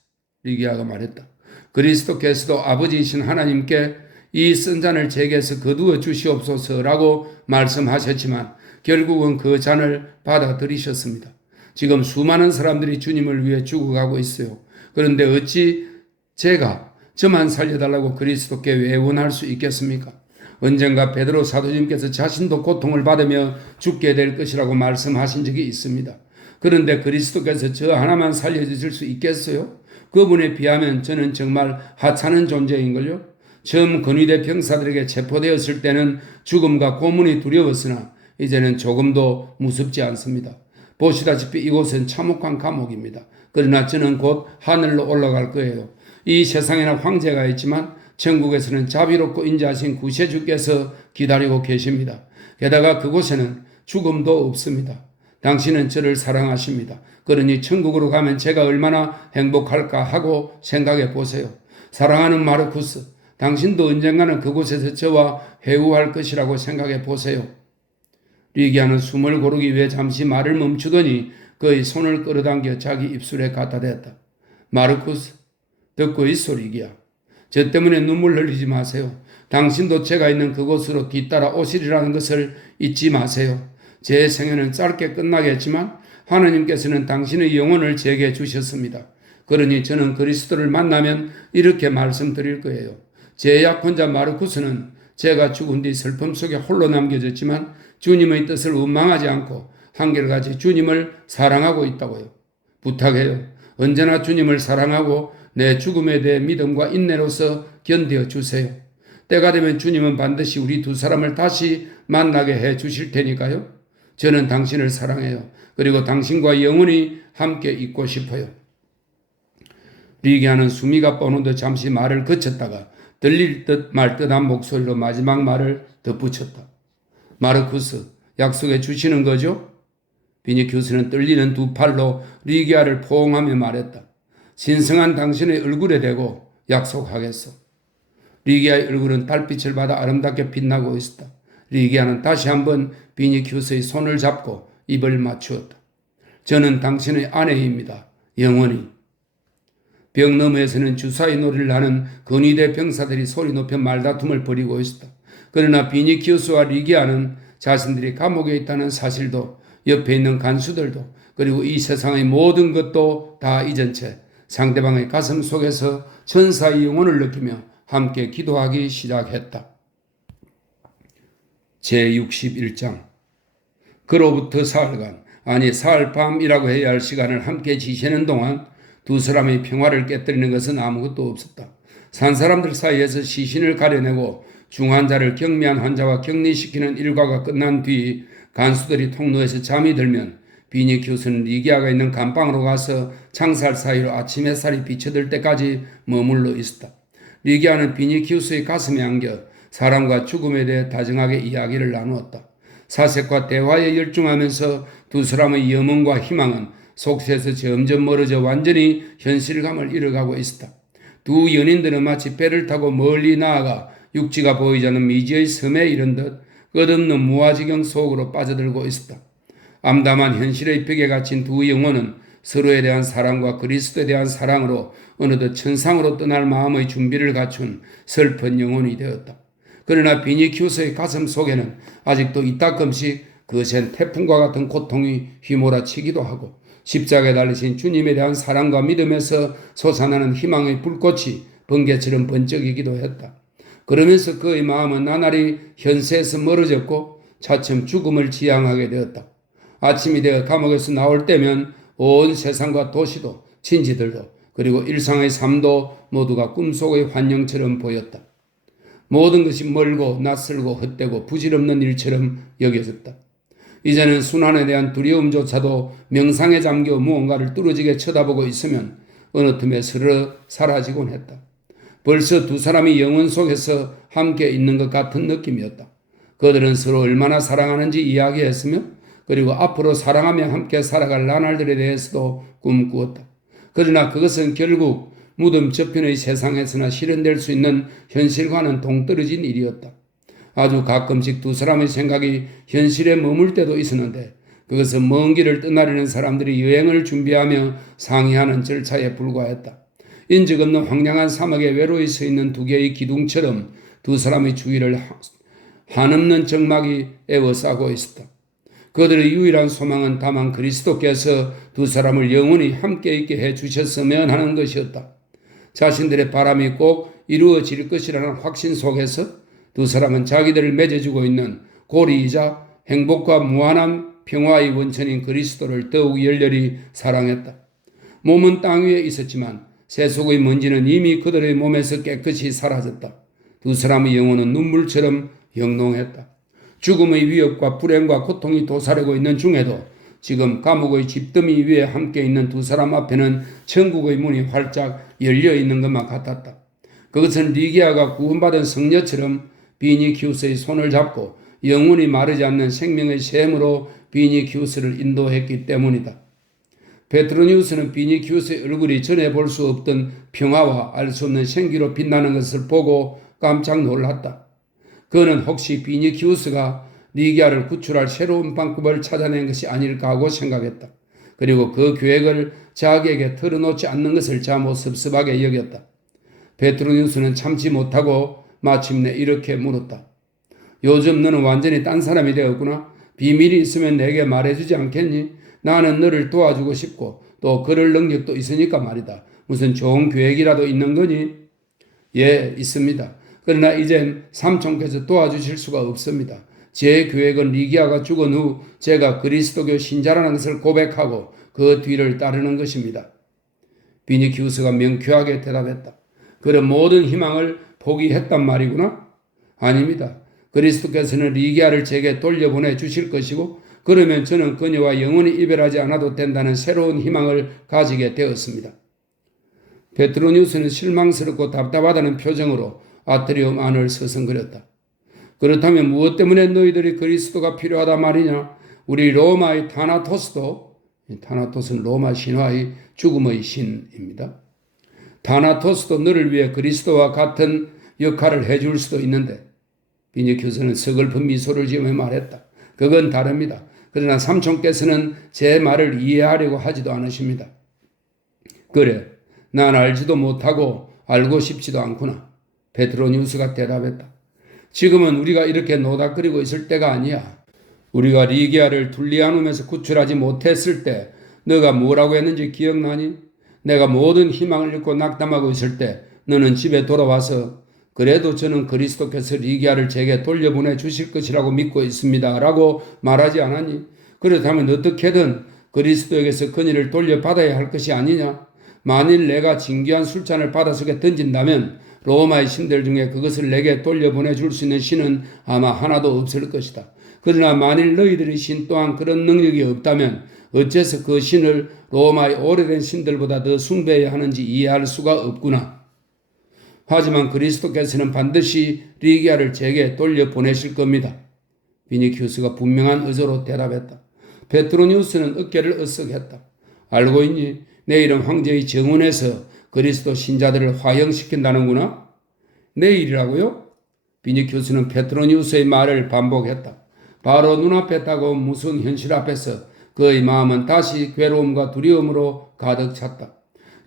리기아가 말했다. 그리스도께서도 아버지이신 하나님께 이 쓴 잔을 제게서 거두어 주시옵소서라고 말씀하셨지만 결국은 그 잔을 받아들이셨습니다. 지금 수많은 사람들이 주님을 위해 죽어가고 있어요. 그런데 어찌 제가 저만 살려달라고 그리스도께 외원할 수 있겠습니까? 언젠가 베드로 사도님께서 자신도 고통을 받으며 죽게 될 것이라고 말씀하신 적이 있습니다. 그런데 그리스도께서 저 하나만 살려주실 수 있겠어요? 그분에 비하면 저는 정말 하찮은 존재인걸요. 처음 근위대 병사들에게 체포되었을 때는 죽음과 고문이 두려웠으나 이제는 조금도 무섭지 않습니다. 보시다시피 이곳은 참혹한 감옥입니다. 그러나 저는 곧 하늘로 올라갈 거예요. 이 세상에는 황제가 있지만 천국에서는 자비롭고 인자하신 구세주께서 기다리고 계십니다. 게다가 그곳에는 죽음도 없습니다. 당신은 저를 사랑하십니다. 그러니 천국으로 가면 제가 얼마나 행복할까 하고 생각해 보세요. 사랑하는 마르쿠스, 당신도 언젠가는 그곳에서 저와 회우할 것이라고 생각해 보세요. 리기아는 숨을 고르기 위해 잠시 말을 멈추더니 그의 손을 끌어당겨 자기 입술에 갖다 댔다. 마르쿠스, 듣고 있소 리기아. 저 때문에 눈물 흘리지 마세요. 당신도 제가 있는 그곳으로 뒤따라 오시리라는 것을 잊지 마세요. 제 생애는 짧게 끝나겠지만 하나님께서는 당신의 영혼을 제게 주셨습니다. 그러니 저는 그리스도를 만나면 이렇게 말씀드릴 거예요. 제 약혼자 마르쿠스는 제가 죽은 뒤 슬픔 속에 홀로 남겨졌지만 주님의 뜻을 원망하지 않고 한결같이 주님을 사랑하고 있다고요. 부탁해요. 언제나 주님을 사랑하고 내 죽음에 대해 믿음과 인내로서 견뎌 주세요. 때가 되면 주님은 반드시 우리 두 사람을 다시 만나게 해 주실 테니까요. 저는 당신을 사랑해요. 그리고 당신과 영원히 함께 있고 싶어요. 리기아는 숨이 가빠오는 듯 잠시 말을 그쳤다가 들릴 듯 말 듯한 목소리로 마지막 말을 덧붙였다. 마르쿠스, 약속해 주시는 거죠? 비니큐스는 떨리는 두 팔로 리기아를 포옹하며 말했다. 신성한 당신의 얼굴에 대고 약속하겠소. 리기아의 얼굴은 달빛을 받아 아름답게 빛나고 있었다. 리기아는 다시 한번 비니큐스의 손을 잡고 입을 맞추었다. 저는 당신의 아내입니다. 영원히. 벽 너머에서는 주사위 놀이를 하는 근위대 병사들이 소리 높여 말다툼을 벌이고 있었다. 그러나 비니큐스와 리기아는 자신들이 감옥에 있다는 사실도 옆에 있는 간수들도 그리고 이 세상의 모든 것도 다 잊은 채 상대방의 가슴 속에서 천사의 영혼을 느끼며 함께 기도하기 시작했다. 제61장 그로부터 사흘간, 아니 사흘밤이라고 해야 할 시간을 함께 지새는 동안 두 사람의 평화를 깨뜨리는 것은 아무것도 없었다. 산 사람들 사이에서 시신을 가려내고 중환자를 경미한 환자와 격리시키는 일과가 끝난 뒤 간수들이 통로에서 잠이 들면 비니큐스는 리기아가 있는 감방으로 가서 창살 사이로 아침 햇살이 비쳐들 때까지 머물러 있었다. 리기아는 비니큐스의 가슴에 안겨 사람과 죽음에 대해 다정하게 이야기를 나누었다. 사색과 대화에 열중하면서 두 사람의 염원과 희망은 속세에서 점점 멀어져 완전히 현실감을 잃어가고 있었다. 두 연인들은 마치 배를 타고 멀리 나아가 육지가 보이지 않는 미지의 섬에 이른 듯 끝없는 무아지경 속으로 빠져들고 있었다. 암담한 현실의 벽에 갇힌 두 영혼은 서로에 대한 사랑과 그리스도에 대한 사랑으로 어느덧 천상으로 떠날 마음의 준비를 갖춘 슬픈 영혼이 되었다. 그러나 비니큐스의 가슴 속에는 아직도 이따금씩 거센 태풍과 같은 고통이 휘몰아치기도 하고 십자가에 달리신 주님에 대한 사랑과 믿음에서 솟아나는 희망의 불꽃이 번개처럼 번쩍이기도 했다. 그러면서 그의 마음은 나날이 현세에서 멀어졌고 차츰 죽음을 지향하게 되었다. 아침이 되어 감옥에서 나올 때면 온 세상과 도시도 친지들도 그리고 일상의 삶도 모두가 꿈속의 환영처럼 보였다. 모든 것이 멀고 낯설고 헛되고 부질없는 일처럼 여겨졌다. 이제는 순환에 대한 두려움조차도 명상에 잠겨 무언가를 뚫어지게 쳐다보고 있으면 어느 틈에 스르르 사라지곤 했다. 벌써 두 사람이 영혼 속에서 함께 있는 것 같은 느낌이었다. 그들은 서로 얼마나 사랑하는지 이야기했으며 그리고 앞으로 사랑하며 함께 살아갈 나날들에 대해서도 꿈꾸었다. 그러나 그것은 결국 무덤 저편의 세상에서나 실현될 수 있는 현실과는 동떨어진 일이었다. 아주 가끔씩 두 사람의 생각이 현실에 머물 때도 있었는데 그것은 먼 길을 떠나려는 사람들이 여행을 준비하며 상의하는 절차에 불과했다. 인적 없는 황량한 사막에 외로이 서 있는 두 개의 기둥처럼 두 사람의 주위를 한없는 적막이 에워싸고 있었다. 그들의 유일한 소망은 다만 그리스도께서 두 사람을 영원히 함께 있게 해 주셨으면 하는 것이었다. 자신들의 바람이 꼭 이루어질 것이라는 확신 속에서 두 사람은 자기들을 맺어주고 있는 고리이자 행복과 무한한 평화의 원천인 그리스도를 더욱 열렬히 사랑했다. 몸은 땅 위에 있었지만 세속의 먼지는 이미 그들의 몸에서 깨끗이 사라졌다. 두 사람의 영혼은 눈물처럼 영롱했다. 죽음의 위협과 불행과 고통이 도사리고 있는 중에도 지금 감옥의 집더미 위에 함께 있는 두 사람 앞에는 천국의 문이 활짝 열려 있는 것만 같았다. 그것은 리기아가 구원받은 성녀처럼 비니키우스의 손을 잡고 영원히 마르지 않는 생명의 샘으로 비니키우스를 인도했기 때문이다. 베트로니우스는 비니키우스의 얼굴이 전에 볼 수 없던 평화와 알 수 없는 생기로 빛나는 것을 보고 깜짝 놀랐다. 그는 혹시 비니키우스가 리기아를 구출할 새로운 방법을 찾아낸 것이 아닐까 하고 생각했다. 그리고 그 계획을 자기에게 털어놓지 않는 것을 자못 섭섭하게 여겼다. 베트로니우스는 참지 못하고 마침내 이렇게 물었다. 요즘 너는 완전히 딴 사람이 되었구나. 비밀이 있으면 내게 말해주지 않겠니? 나는 너를 도와주고 싶고 또 그럴 능력도 있으니까 말이다. 무슨 좋은 계획이라도 있는 거니? 예, 있습니다. 그러나 이젠 삼촌께서 도와주실 수가 없습니다. 제 계획은 리기아가 죽은 후 제가 그리스도교 신자라는 것을 고백하고 그 뒤를 따르는 것입니다. 비니키우스가 명쾌하게 대답했다. 그런 모든 희망을 포기했단 말이구나? 아닙니다. 그리스도께서는 리기아를 제게 돌려보내 주실 것이고 그러면 저는 그녀와 영원히 이별하지 않아도 된다는 새로운 희망을 가지게 되었습니다. 베트로니우스는 실망스럽고 답답하다는 표정으로 아트리움 안을 서성거렸다. 그렇다면 무엇 때문에 너희들이 그리스도가 필요하다 말이냐? 우리 로마의 타나토스는 로마 신화의 죽음의 신입니다. 타나토스도 너를 위해 그리스도와 같은 역할을 해줄 수도 있는데 비니키우스는 서글픈 미소를 지으며 말했다. 그건 다릅니다. 그러나 삼촌께서는 제 말을 이해하려고 하지도 않으십니다. 그래, 난 알지도 못하고 알고 싶지도 않구나. 베트로니우스가 대답했다. 지금은 우리가 이렇게 노닥거리고 있을 때가 아니야. 우리가 리기아를 둘리아눔에서 구출하지 못했을 때 너가 뭐라고 했는지 기억나니? 내가 모든 희망을 잃고 낙담하고 있을 때 너는 집에 돌아와서 그래도 저는 그리스도께서 리기아를 제게 돌려보내 주실 것이라고 믿고 있습니다. 라고 말하지 않았니? 그렇다면 어떻게든 그리스도에게서 그녀를 돌려받아야 할 것이 아니냐? 만일 내가 진귀한 술잔을 바닷속에 던진다면 로마의 신들 중에 그것을 내게 돌려보내 줄 수 있는 신은 아마 하나도 없을 것이다. 그러나 만일 너희들의 신 또한 그런 능력이 없다면 어째서 그 신을 로마의 오래된 신들보다 더 숭배해야 하는지 이해할 수가 없구나. 하지만 그리스도께서는 반드시 리기아를 제게 돌려보내실 겁니다. 비니키우스가 분명한 의조로 대답했다. 베트로니우스는 어깨를 으쓱했다. 알고 있니? 내일은 황제의 정원에서 그리스도 신자들을 화형시킨다는구나? 내일이라고요? 비니키우스는 베트로니우스의 말을 반복했다. 바로 눈앞에 다가온 무서운 현실 앞에서 그의 마음은 다시 괴로움과 두려움으로 가득 찼다.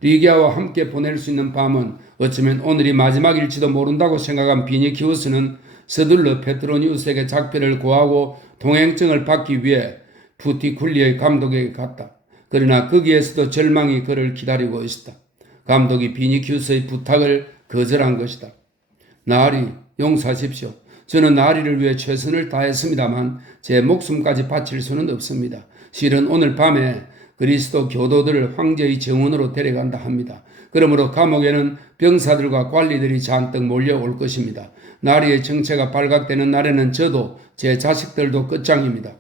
리기아와 함께 보낼 수 있는 밤은 어쩌면 오늘이 마지막일지도 모른다고 생각한 비니키우스는 서둘러 베트로니우스에게 작별을 구하고 동행증을 받기 위해 푸티쿨리의 감독에게 갔다. 그러나 거기에서도 절망이 그를 기다리고 있었다. 감독이 비니키우스의 부탁을 거절한 것이다. 나으리, 용서하십시오. 저는 나으리를 위해 최선을 다했습니다만 제 목숨까지 바칠 수는 없습니다. 실은 오늘 밤에 그리스도 교도들을 황제의 정원으로 데려간다 합니다. 그러므로 감옥에는 병사들과 관리들이 잔뜩 몰려올 것입니다. 나리의 정체가 발각되는 날에는 저도 제 자식들도 끝장입니다.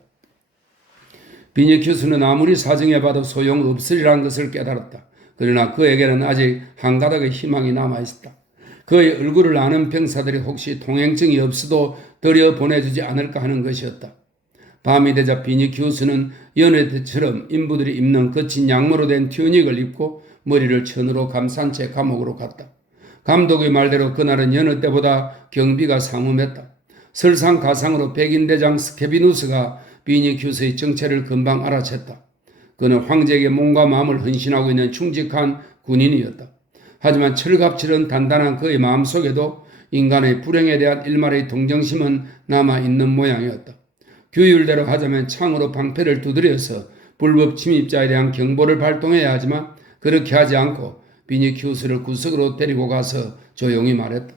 비니키우스는 아무리 사정해봐도 소용없으리라는 것을 깨달았다. 그러나 그에게는 아직 한 가닥의 희망이 남아있었다. 그의 얼굴을 아는 병사들이 혹시 통행증이 없어도 들여보내주지 않을까 하는 것이었다. 밤이 되자 비니키우스는 연회 때처럼 인부들이 입는 거친 양모로 된 튜닉을 입고 머리를 천으로 감싼 채 감옥으로 갔다. 감독의 말대로 그날은 여느 때보다 경비가 상음했다. 설상가상으로 백인대장 스케비누스가 비니키우스의 정체를 금방 알아챘다. 그는 황제에게 몸과 마음을 헌신하고 있는 충직한 군인이었다. 하지만 철갑칠은 단단한 그의 마음속에도 인간의 불행에 대한 일말의 동정심은 남아있는 모양이었다. 규율대로 하자면 창으로 방패를 두드려서 불법 침입자에 대한 경보를 발동해야 하지만 그렇게 하지 않고 비니키우스를 구석으로 데리고 가서 조용히 말했다.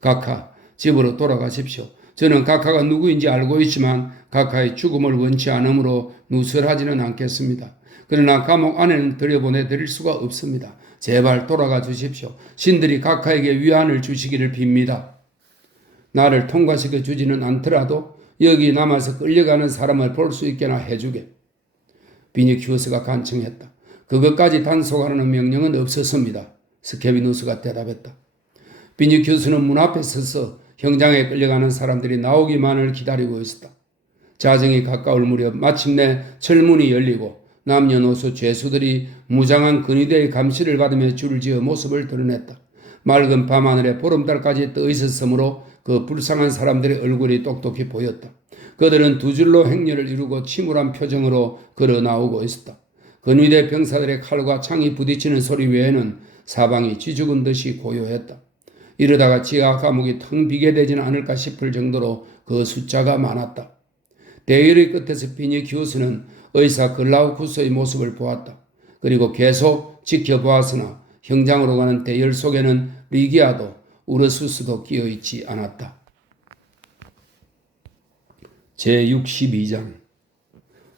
각하, 집으로 돌아가십시오. 저는 각하가 누구인지 알고 있지만 각하의 죽음을 원치 않으므로 누설하지는 않겠습니다. 그러나 감옥 안에는 들여보내드릴 수가 없습니다. 제발 돌아가 주십시오. 신들이 각하에게 위안을 주시기를 빕니다. 나를 통과시켜 주지는 않더라도 여기 남아서 끌려가는 사람을 볼 수 있게나 해주게. 비니키우스가 간청했다. 그것까지 단속하라는 명령은 없었습니다. 스케비누스가 대답했다. 비니키우스는 문 앞에 서서 형장에 끌려가는 사람들이 나오기만을 기다리고 있었다. 자정이 가까울 무렵 마침내 철문이 열리고 남녀노소 죄수들이 무장한 근위대의 감시를 받으며 줄지어 모습을 드러냈다. 맑은 밤하늘에 보름달까지 떠 있었으므로 그 불쌍한 사람들의 얼굴이 똑똑히 보였다. 그들은 두 줄로 행렬을 이루고 침울한 표정으로 걸어 나오고 있었다. 근위대 병사들의 칼과 창이 부딪히는 소리 외에는 사방이 쥐죽은 듯이 고요했다. 이러다가 지하 감옥이 텅 비게 되지는 않을까 싶을 정도로 그 숫자가 많았다. 대열의 끝에서 비니키우스는 의사 글라우쿠스의 모습을 보았다. 그리고 계속 지켜보았으나 형장으로 가는 대열 속에는 리기아도 우르수스도 끼어있지 않았다. 제62장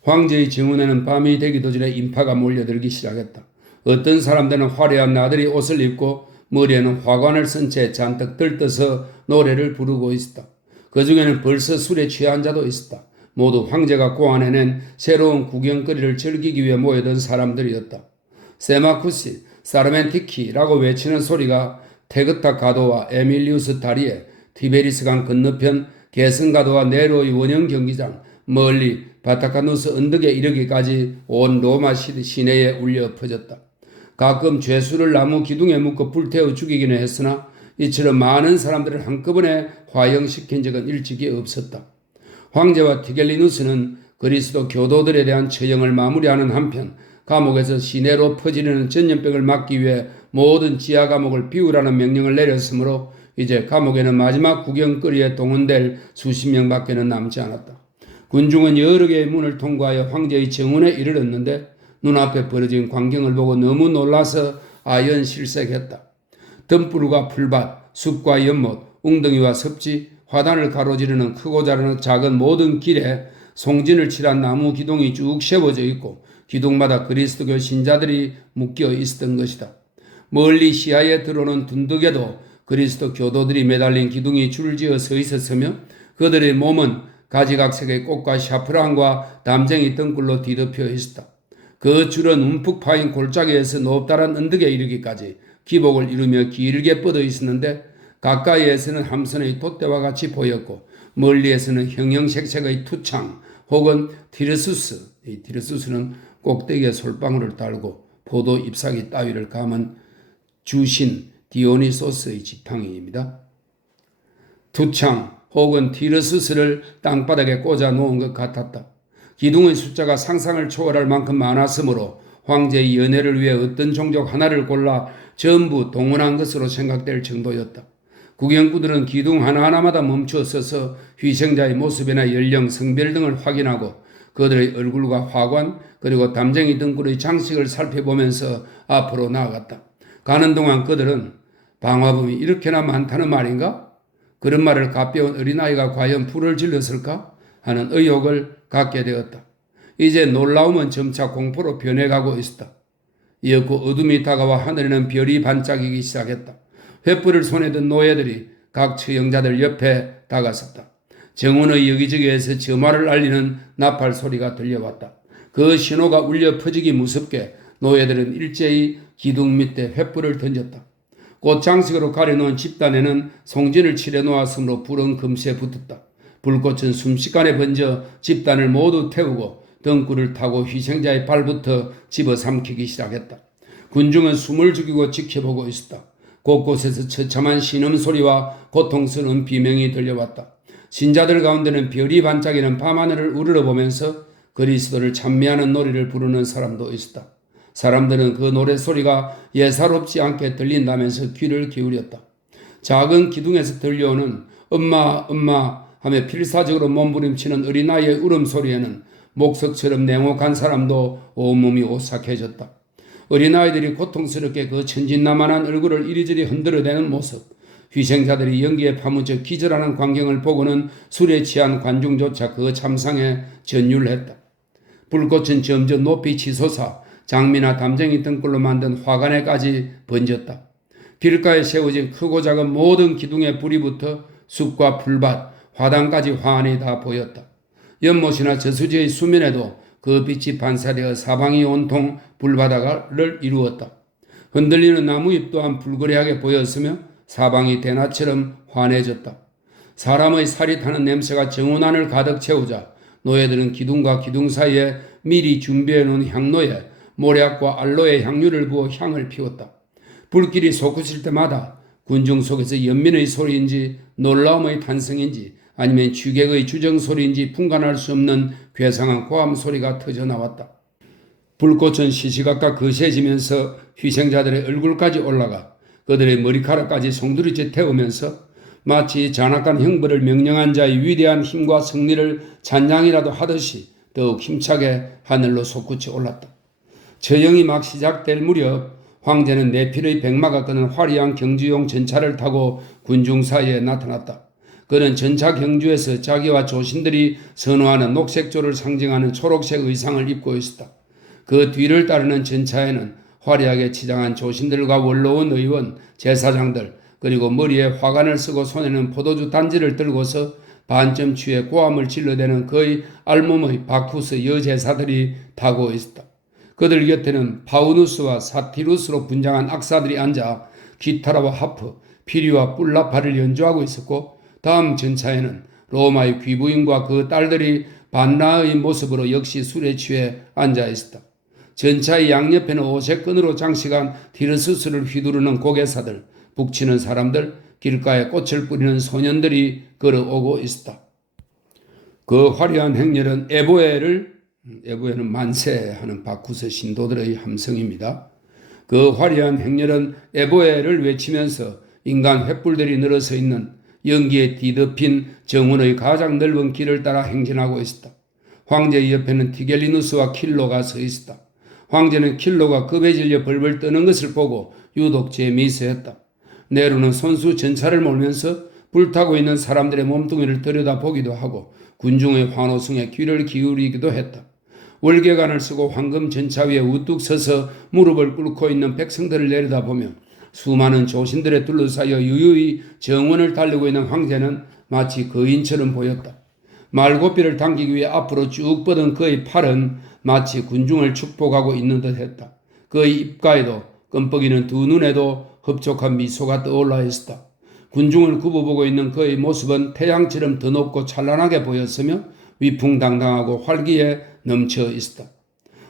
황제의 정원에는 밤이 되기도 전에 인파가 몰려들기 시작했다. 어떤 사람들은 화려한 나들이 옷을 입고 머리에는 화관을 쓴 채 잔뜩 들떠서 노래를 부르고 있었다. 그 중에는 벌써 술에 취한 자도 있었다. 모두 황제가 고안해낸 새로운 구경거리를 즐기기 위해 모여든 사람들이었다. 세마쿠시, 사르멘티키라고 외치는 소리가 테그타 가도와 에밀리우스 다리에 티베리스강 건너편 게승가도와 네로의 원형 경기장, 멀리 바타카누스 언덕에 이르기까지 온 로마 시내에 울려 퍼졌다. 가끔 죄수를 나무 기둥에 묶어 불태워 죽이기는 했으나 이처럼 많은 사람들을 한꺼번에 화형시킨 적은 일찍이 없었다. 황제와 티겔리누스는 그리스도 교도들에 대한 처형을 마무리하는 한편 감옥에서 시내로 퍼지려는 전염병을 막기 위해 모든 지하 감옥을 비우라는 명령을 내렸으므로 이제 감옥에는 마지막 구경거리에 동원될 수십 명밖에는 남지 않았다. 군중은 여러 개의 문을 통과하여 황제의 정원에 이르렀는데 눈앞에 벌어진 광경을 보고 너무 놀라서 아연실색했다. 덤불과 풀밭, 숲과 연못, 웅덩이와 섭지, 화단을 가로지르는 크고 작은 모든 길에 송진을 칠한 나무 기둥이 쭉 세워져 있고 기둥마다 그리스도교 신자들이 묶여 있었던 것이다. 멀리 시야에 들어오는 둔덕에도 그리스도 교도들이 매달린 기둥이 줄지어 서 있었으며 그들의 몸은 가지각색의 꽃과 샤프란과 담쟁이 등굴로 뒤덮여 있었다. 그 줄은 움푹 파인 골짜기에서 높다란 언덕에 이르기까지 기복을 이루며 길게 뻗어 있었는데 가까이에서는 함선의 돛대와 같이 보였고 멀리에서는 형형색색의 투창 혹은 티르수스, 이 티르수스는 꼭대기에 솔방울을 달고 포도 잎사귀 따위를 감은 주신 디오니소스의 지팡이입니다. 투창 혹은 티르수스를 땅바닥에 꽂아 놓은 것 같았다. 기둥의 숫자가 상상을 초월할 만큼 많았으므로 황제의 연회를 위해 어떤 종족 하나를 골라 전부 동원한 것으로 생각될 정도였다. 구경꾼들은 기둥 하나하나마다 멈추어 서서 희생자의 모습이나 연령, 성별 등을 확인하고 그들의 얼굴과 화관 그리고 담쟁이 등굴의 장식을 살펴보면서 앞으로 나아갔다. 가는 동안 그들은 방화범이 이렇게나 많다는 말인가? 그런 말을 가벼운 어린아이가 과연 불을 질렀을까? 하는 의혹을 갖게 되었다. 이제 놀라움은 점차 공포로 변해가고 있었다. 이었고 어둠이 다가와 하늘에는 별이 반짝이기 시작했다. 횃불을 손에 든 노예들이 각 처형자들 옆에 다가섰다. 정원의 여기저기에서 점화를 알리는 나팔 소리가 들려왔다. 그 신호가 울려 퍼지기 무섭게 노예들은 일제히 기둥 밑에 횃불을 던졌다. 꽃장식으로 가려놓은 집단에는 송진을 칠해 놓았으므로 불은 금세 붙었다. 불꽃은 순식간에 번져 집단을 모두 태우고 등굴을 타고 희생자의 발부터 집어삼키기 시작했다. 군중은 숨을 죽이고 지켜보고 있었다. 곳곳에서 처참한 신음소리와 고통스러운 비명이 들려왔다. 신자들 가운데는 별이 반짝이는 밤하늘을 우러러보면서 그리스도를 찬미하는 노래를 부르는 사람도 있었다. 사람들은 그 노래소리가 예사롭지 않게 들린다면서 귀를 기울였다. 작은 기둥에서 들려오는 엄마 엄마 하며 필사적으로 몸부림치는 어린아이의 울음소리에는 목석처럼 냉혹한 사람도 온몸이 오싹해졌다. 어린아이들이 고통스럽게 그 천진난만한 얼굴을 이리저리 흔들어대는 모습, 희생자들이 연기에 파묻혀 기절하는 광경을 보고는 술에 취한 관중조차 그 참상에 전율했다. 불꽃은 점점 높이 치솟아 장미나 담쟁이 등불로 만든 화관에까지 번졌다. 길가에 세워진 크고 작은 모든 기둥에 불이 붙어 숲과 풀밭, 화단까지 화환이 다 보였다. 연못이나 저수지의 수면에도 그 빛이 반사되어 사방이 온통 불바다를 이루었다. 흔들리는 나무잎 또한 불그레하게 보였으며 사방이 대낮처럼 환해졌다. 사람의 살이 타는 냄새가 정원안을 가득 채우자 노예들은 기둥과 기둥 사이에 미리 준비해 놓은 향로에 모략과 알로에 향유를 부어 향을 피웠다. 불길이 솟구칠 때마다 군중 속에서 연민의 소리인지 놀라움의 탄성인지 아니면 취객의 주정 소리인지 분간할 수 없는 괴상한 고함 소리가 터져나왔다. 불꽃은 시시각각 거세지면서 희생자들의 얼굴까지 올라가 그들의 머리카락까지 송두리째 태우면서 마치 잔악한 형벌을 명령한 자의 위대한 힘과 승리를 찬양이라도 하듯이 더욱 힘차게 하늘로 솟구쳐 올랐다. 처형이 막 시작될 무렵 황제는 내필의 백마가 끄는 화려한 경주용 전차를 타고 군중 사이에 나타났다. 그는 전차 경주에서 자기와 조신들이 선호하는 녹색조를 상징하는 초록색 의상을 입고 있었다. 그 뒤를 따르는 전차에는 화려하게 치장한 조신들과 원로원 의원, 제사장들, 그리고 머리에 화관을 쓰고 손에는 포도주 단지를 들고서 반쯤 취해 고함을 질러대는 거의 알몸의 바쿠스 여제사들이 타고 있었다. 그들 곁에는 파우누스와 사티루스로 분장한 악사들이 앉아 기타라와 하프, 피리와 뿔라파를 연주하고 있었고 다음 전차에는 로마의 귀부인과 그 딸들이 반나의 모습으로 역시 술에 취해 앉아 있었다. 전차의 양옆에는 오색끈으로 장식한 티르스스를 휘두르는 고개사들, 북치는 사람들, 길가에 꽃을 뿌리는 소년들이 걸어오고 있었다. 그 화려한 행렬은 에보에는 만세하는 바쿠스 신도들의 함성입니다. 그 화려한 행렬은 에보에를 외치면서 인간 횃불들이 늘어서 있는 연기에 뒤덮인 정원의 가장 넓은 길을 따라 행진하고 있었다. 황제의 옆에는 티겔리누스와 킬로가 서 있었다. 황제는 킬로가 겁에 질려 벌벌 떠는 것을 보고 유독 재미있어했다. 네로는 손수 전차를 몰면서 불타고 있는 사람들의 몸뚱이를 들여다보기도 하고 군중의 환호성에 귀를 기울이기도 했다. 월계관을 쓰고 황금 전차 위에 우뚝 서서 무릎을 꿇고 있는 백성들을 내려다보며 수많은 조신들에 둘러싸여 유유히 정원을 달리고 있는 황제는 마치 거인처럼 보였다. 말고삐를 당기기 위해 앞으로 쭉 뻗은 그의 팔은 마치 군중을 축복하고 있는 듯 했다. 그의 입가에도 끔뻑이는 두 눈에도 흡족한 미소가 떠올라 있었다. 군중을 굽어보고 있는 그의 모습은 태양처럼 더 높고 찬란하게 보였으며 위풍당당하고 활기에 넘쳐 있었다.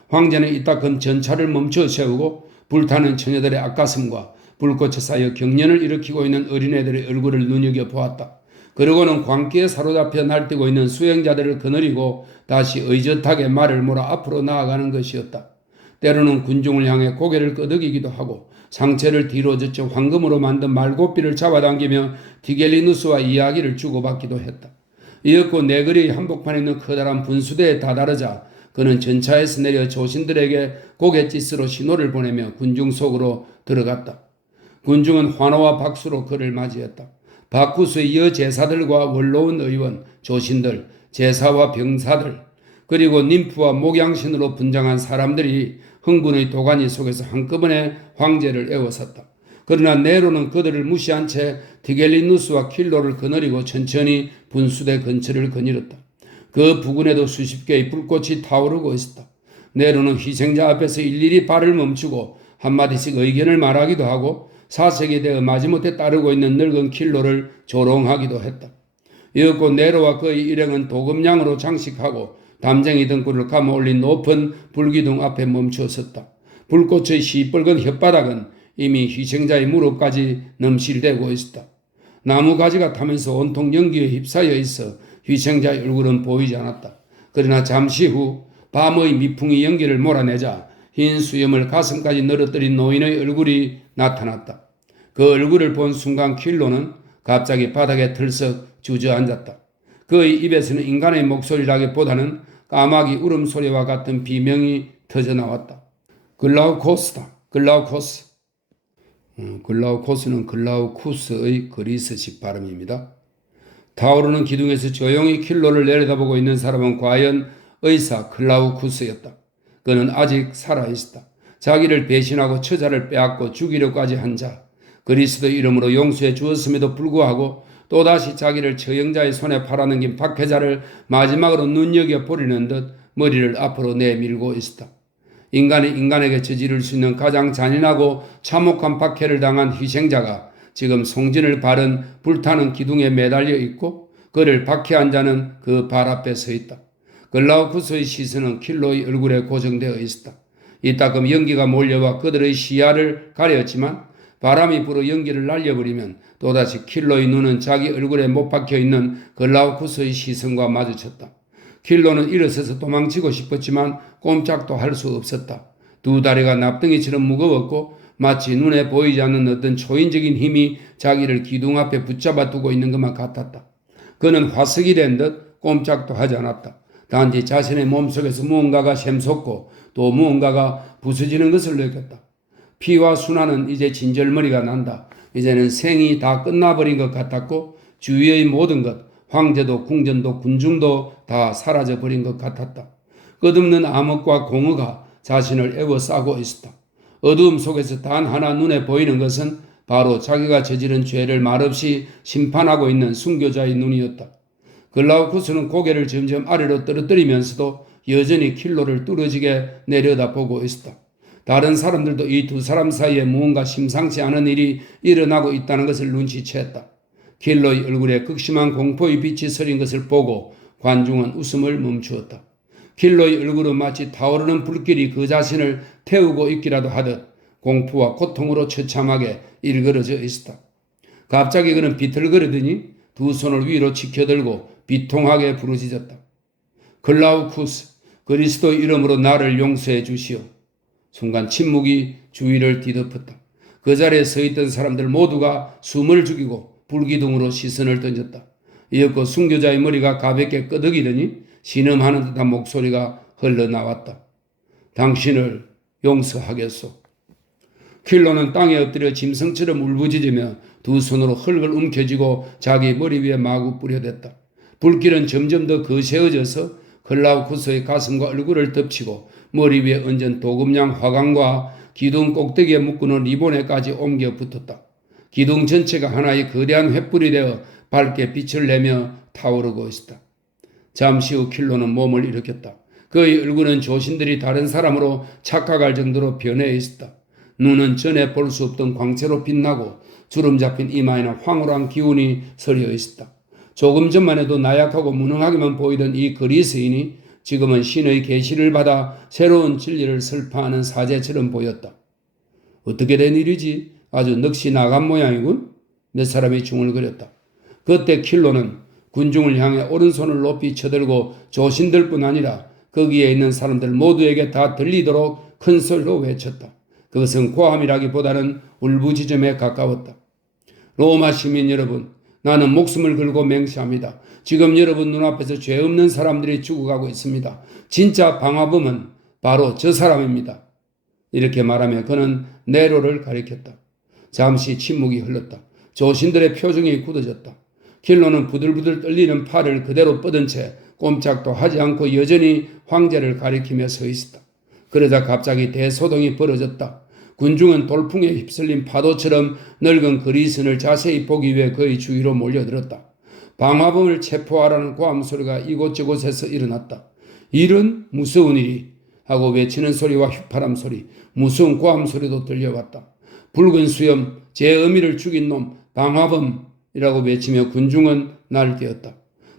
황제는 이따금 전차를 멈춰 세우고 불타는 처녀들의 앞가슴과 불꽃에 쌓여 경련을 일으키고 있는 어린애들의 얼굴을 눈여겨보았다. 그러고는 광기에 사로잡혀 날뛰고 있는 수행자들을 거느리고 다시 의젓하게 말을 몰아 앞으로 나아가는 것이었다. 때로는 군중을 향해 고개를 끄덕이기도 하고 상체를 뒤로 젖혀 황금으로 만든 말고삐를 잡아당기며 티겔리누스와 이야기를 주고받기도 했다. 이윽고 내거리의 한복판에 있는 커다란 분수대에 다다르자 그는 전차에서 내려 조신들에게 고갯짓으로 신호를 보내며 군중 속으로 들어갔다. 군중은 환호와 박수로 그를 맞이했다. 바쿠스의 여제사들과 원로원 의원, 조신들, 제사와 병사들, 그리고 님프와 목양신으로 분장한 사람들이 흥분의 도가니 속에서 한꺼번에 황제를 에워쌌다. 그러나 네로는 그들을 무시한 채 티겔리누스와 킬로를 거느리고 천천히 분수대 근처를 거닐었다. 그 부근에도 수십 개의 불꽃이 타오르고 있었다. 네로는 희생자 앞에서 일일이 발을 멈추고 한마디씩 의견을 말하기도 하고 사색에 대해 마지못해 따르고 있는 늙은 킬로를 조롱하기도 했다. 이윽고 네로와 그의 일행은 도금량으로 장식하고 담쟁이 등불을 감아 올린 높은 불기둥 앞에 멈춰 섰다. 불꽃의 시뻘건 혓바닥은 이미 희생자의 무릎까지 넘실대고 있었다. 나무가지가 타면서 온통 연기에 휩싸여 있어 희생자의 얼굴은 보이지 않았다. 그러나 잠시 후 밤의 미풍이 연기를 몰아내자 흰 수염을 가슴까지 늘어뜨린 노인의 얼굴이 나타났다. 그 얼굴을 본 순간 킬로는 갑자기 바닥에 들썩 주저앉았다. 그의 입에서는 인간의 목소리라기보다는 까마귀 울음소리와 같은 비명이 터져나왔다. 글라우코스다. 글라우코스. 글라우코스는 글라우쿠스의 그리스식 발음입니다. 타오르는 기둥에서 조용히 킬로를 내려다보고 있는 사람은 과연 의사 글라우쿠스였다. 그는 아직 살아있었다. 자기를 배신하고 처자를 빼앗고 죽이려까지 한 자, 그리스도 이름으로 용서해 주었음에도 불구하고 또다시 자기를 처형자의 손에 팔아넘긴 박해자를 마지막으로 눈여겨보리는 듯 머리를 앞으로 내밀고 있었다. 인간이 인간에게 저지를 수 있는 가장 잔인하고 참혹한 박해를 당한 희생자가 지금 송진을 바른 불타는 기둥에 매달려 있고 그를 박해한 자는 그 발 앞에 서 있다. 글라우쿠스의 시선은 킬로의 얼굴에 고정되어 있었다. 이따금 연기가 몰려와 그들의 시야를 가렸지만 바람이 불어 연기를 날려버리면 또다시 킬로의 눈은 자기 얼굴에 못 박혀있는 글라우쿠스의 시선과 마주쳤다. 킬로는 일어서서 도망치고 싶었지만 꼼짝도 할 수 없었다. 두 다리가 납덩이처럼 무거웠고 마치 눈에 보이지 않는 어떤 초인적인 힘이 자기를 기둥 앞에 붙잡아 두고 있는 것만 같았다. 그는 화석이 된 듯 꼼짝도 하지 않았다. 단지 자신의 몸속에서 무언가가 샘솟고 또 무언가가 부서지는 것을 느꼈다. 피와 순환은 이제 진절머리가 난다. 이제는 생이 다 끝나버린 것 같았고 주위의 모든 것, 황제도 궁전도 군중도 다 사라져버린 것 같았다. 끝없는 암흑과 공허가 자신을 에워싸고 있었다. 어두움 속에서 단 하나 눈에 보이는 것은 바로 자기가 저지른 죄를 말없이 심판하고 있는 순교자의 눈이었다. 글라우쿠스는 고개를 점점 아래로 떨어뜨리면서도 여전히 킬로를 뚫어지게 내려다보고 있었다. 다른 사람들도 이 두 사람 사이에 무언가 심상치 않은 일이 일어나고 있다는 것을 눈치챘다. 킬로의 얼굴에 극심한 공포의 빛이 서린 것을 보고 관중은 웃음을 멈추었다. 킬로의 얼굴은 마치 타오르는 불길이 그 자신을 태우고 있기라도 하듯 공포와 고통으로 처참하게 일그러져 있었다. 갑자기 그는 비틀거리더니 두 손을 위로 치켜들고 비통하게 부르짖었다. 글라우쿠스, 그리스도 이름으로 나를 용서해 주시오. 순간 침묵이 주위를 뒤덮었다. 그 자리에 서 있던 사람들 모두가 숨을 죽이고 불기둥으로 시선을 던졌다. 이었고 순교자의 머리가 가볍게 끄덕이더니 신음하는 듯한 목소리가 흘러나왔다. 당신을 용서하겠소. 킬로는 땅에 엎드려 짐승처럼 울부짖으며 두 손으로 흙을 움켜쥐고 자기 머리 위에 마구 뿌려댔다. 불길은 점점 더 거세어져서 글라우쿠스의 가슴과 얼굴을 덮치고 머리 위에 얹은 도금양 화관과 기둥 꼭대기에 묶어놓은 리본에까지 옮겨 붙었다. 기둥 전체가 하나의 거대한 횃불이 되어 밝게 빛을 내며 타오르고 있었다. 잠시 후 킬로는 몸을 일으켰다. 그의 얼굴은 조신들이 다른 사람으로 착각할 정도로 변해 있었다. 눈은 전에 볼 수 없던 광채로 빛나고 주름 잡힌 이마에는 황홀한 기운이 서려 있었다. 조금 전만 해도 나약하고 무능하게만 보이던 이 그리스인이 지금은 신의 계시를 받아 새로운 진리를 설파하는 사제처럼 보였다. 어떻게 된 일이지? 아주 넋이 나간 모양이군. 몇 사람이 중얼거렸다. 그때 킬로는 군중을 향해 오른손을 높이 쳐들고 조신들뿐 아니라 거기에 있는 사람들 모두에게 다 들리도록 큰 소리로 외쳤다. 그것은 고함이라기보다는 울부짖음에 가까웠다. 로마 시민 여러분, 나는 목숨을 걸고 맹세합니다. 지금 여러분 눈앞에서 죄 없는 사람들이 죽어가고 있습니다. 진짜 방화범은 바로 저 사람입니다. 이렇게 말하며 그는 네로를 가리켰다. 잠시 침묵이 흘렀다. 조신들의 표정이 굳어졌다. 킬로는 부들부들 떨리는 팔을 그대로 뻗은 채 꼼짝도 하지 않고 여전히 황제를 가리키며 서 있었다. 그러자 갑자기 대소동이 벌어졌다. 군중은 돌풍에 휩쓸린 파도처럼 늙은 그리스인을 자세히 보기 위해 그의 주위로 몰려들었다. 방화범을 체포하라는 고함소리가 이곳저곳에서 일어났다. 이런 무서운 일이 하고 외치는 소리와 휘파람 소리, 무서운 고함소리도 들려왔다. 붉은 수염, 제 어미를 죽인 놈, 방화범이라고 외치며 군중은 날뛰었다.